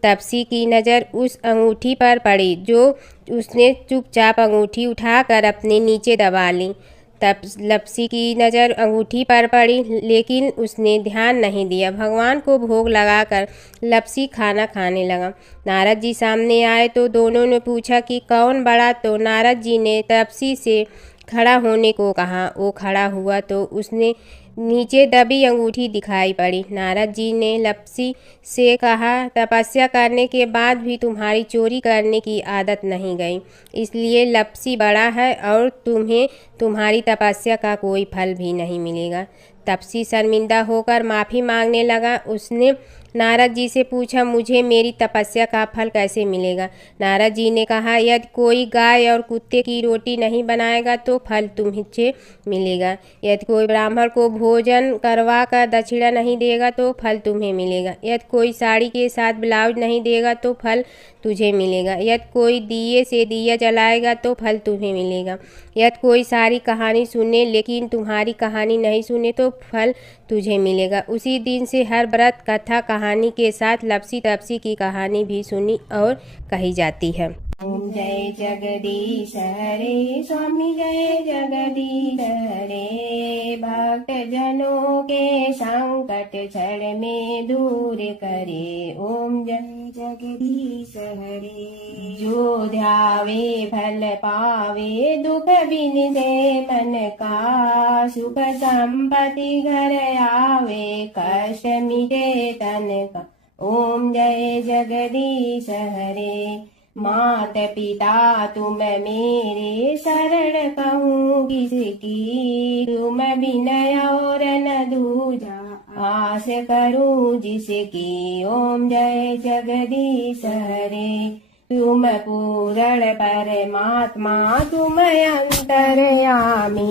तपसी की नज़र उस अंगूठी पर पड़ी जो उसने चुपचाप अंगूठी उठाकर अपने नीचे दबा ली। तब लपसी की नज़र अंगूठी पर पड़ी, लेकिन उसने ध्यान नहीं दिया। भगवान को भोग लगाकर लपसी खाना खाने लगा। नारद जी सामने आए तो दोनों ने पूछा कि कौन बड़ा, तो नारद जी ने तपसी से खड़ा होने को कहा। वो खड़ा हुआ तो उसने नीचे दबी अंगूठी दिखाई पड़ी। नारद जी ने लपसी से कहा, तपस्या करने के बाद भी तुम्हारी चोरी करने की आदत नहीं गई, इसलिए लपसी बड़ा है और तुम्हें तुम्हारी तपस्या का कोई फल भी नहीं मिलेगा। तपसी शर्मिंदा होकर माफ़ी मांगने लगा। उसने नारद जी से पूछा, मुझे मेरी तपस्या का फल कैसे मिलेगा? नारद जी ने कहा, यदि कोई गाय और कुत्ते की रोटी नहीं बनाएगा तो फल तुम्हें मिलेगा। यदि कोई ब्राह्मण को भोजन करवा कर दक्षिणा नहीं देगा तो फल तुम्हें मिलेगा। यदि कोई साड़ी के साथ ब्लाउज नहीं देगा तो फल तुझे मिलेगा। यदि कोई दिए से दिया जलाएगा तो फल तुम्हें मिलेगा। यदि कोई सारी कहानी सुने लेकिन तुम्हारी कहानी नहीं सुने तो फल तुझे मिलेगा। उसी दिन से हर व्रत कथा कहानी के साथ लपसी तपसी की कहानी भी सुनी और कही जाती है। ओम जय जगदीश हरे स्वामी, जय जगदीश हरे। भक्त जनों के संकट क्षण में दूर करे। ओम जय जगदीश हरे। जो ध्यावे फल पावे, दुख बिन दे मन का। सुख संपत्ति घर आवे, कष्ट मिटे तन का। ओम जय जगदीश हरे। मात पिता तुम मेरे, शरण कहूँ किसकी। तुम विनय और न दूजा, आस करूँ जिसकी। ओम जय जगदीश हरे। तुम पूर्ण परमात्मा, तुम अंतर्यामी।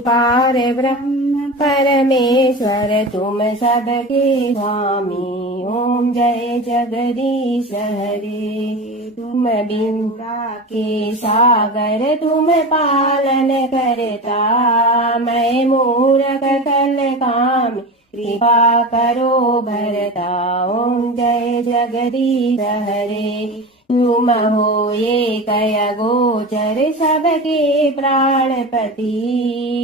पार ब्रह्म परमेश्वर, तुम सबके स्वामी। ओम जय जगदीश हरे। तुम बिंदा के सागर, तुम पालन करता। मैं मूरख कल काम, कृपा करो भरता। ओम जय जगदीश हरे। तुम हो ये कय गोचर, सबके प्राणपति।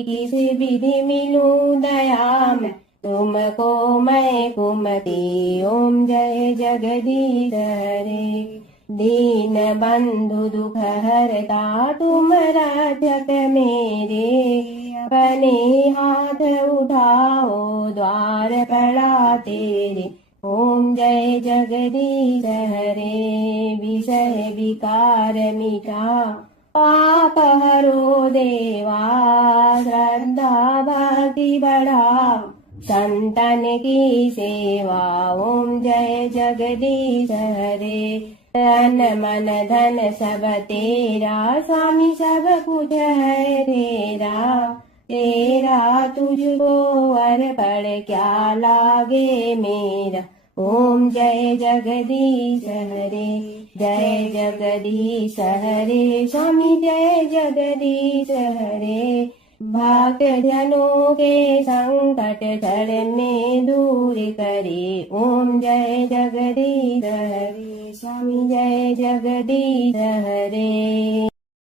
किस विधि मिलूं दया में, तुमको मैं कुमति। ओम जय जगदीश हरे। दीन बंधु दुख हरता तुम रक्षक मेरे, अपने हाथ उठाओ द्वार पड़ा तेरे। ओम जय जगदीश हरे, विषय विकार मिटा पाप हरो देवा, श्रद्धा भक्ति बढ़ाओ संतन की सेवा। ओम जय जगदीश हरे, तन मन धन सब तेरा, स्वामी सब कुछ है तेरा। तेरा तुझको अर्पण क्या लागे मेरा। ओम जय जगदीश हरे, जय जगदीश हरे, स्वामी जय जगदीश हरे। भक्त जनों के संकट क्षण में दूर करे। ओम जय जगदीश हरे, स्वामी जय जगदीश हरे।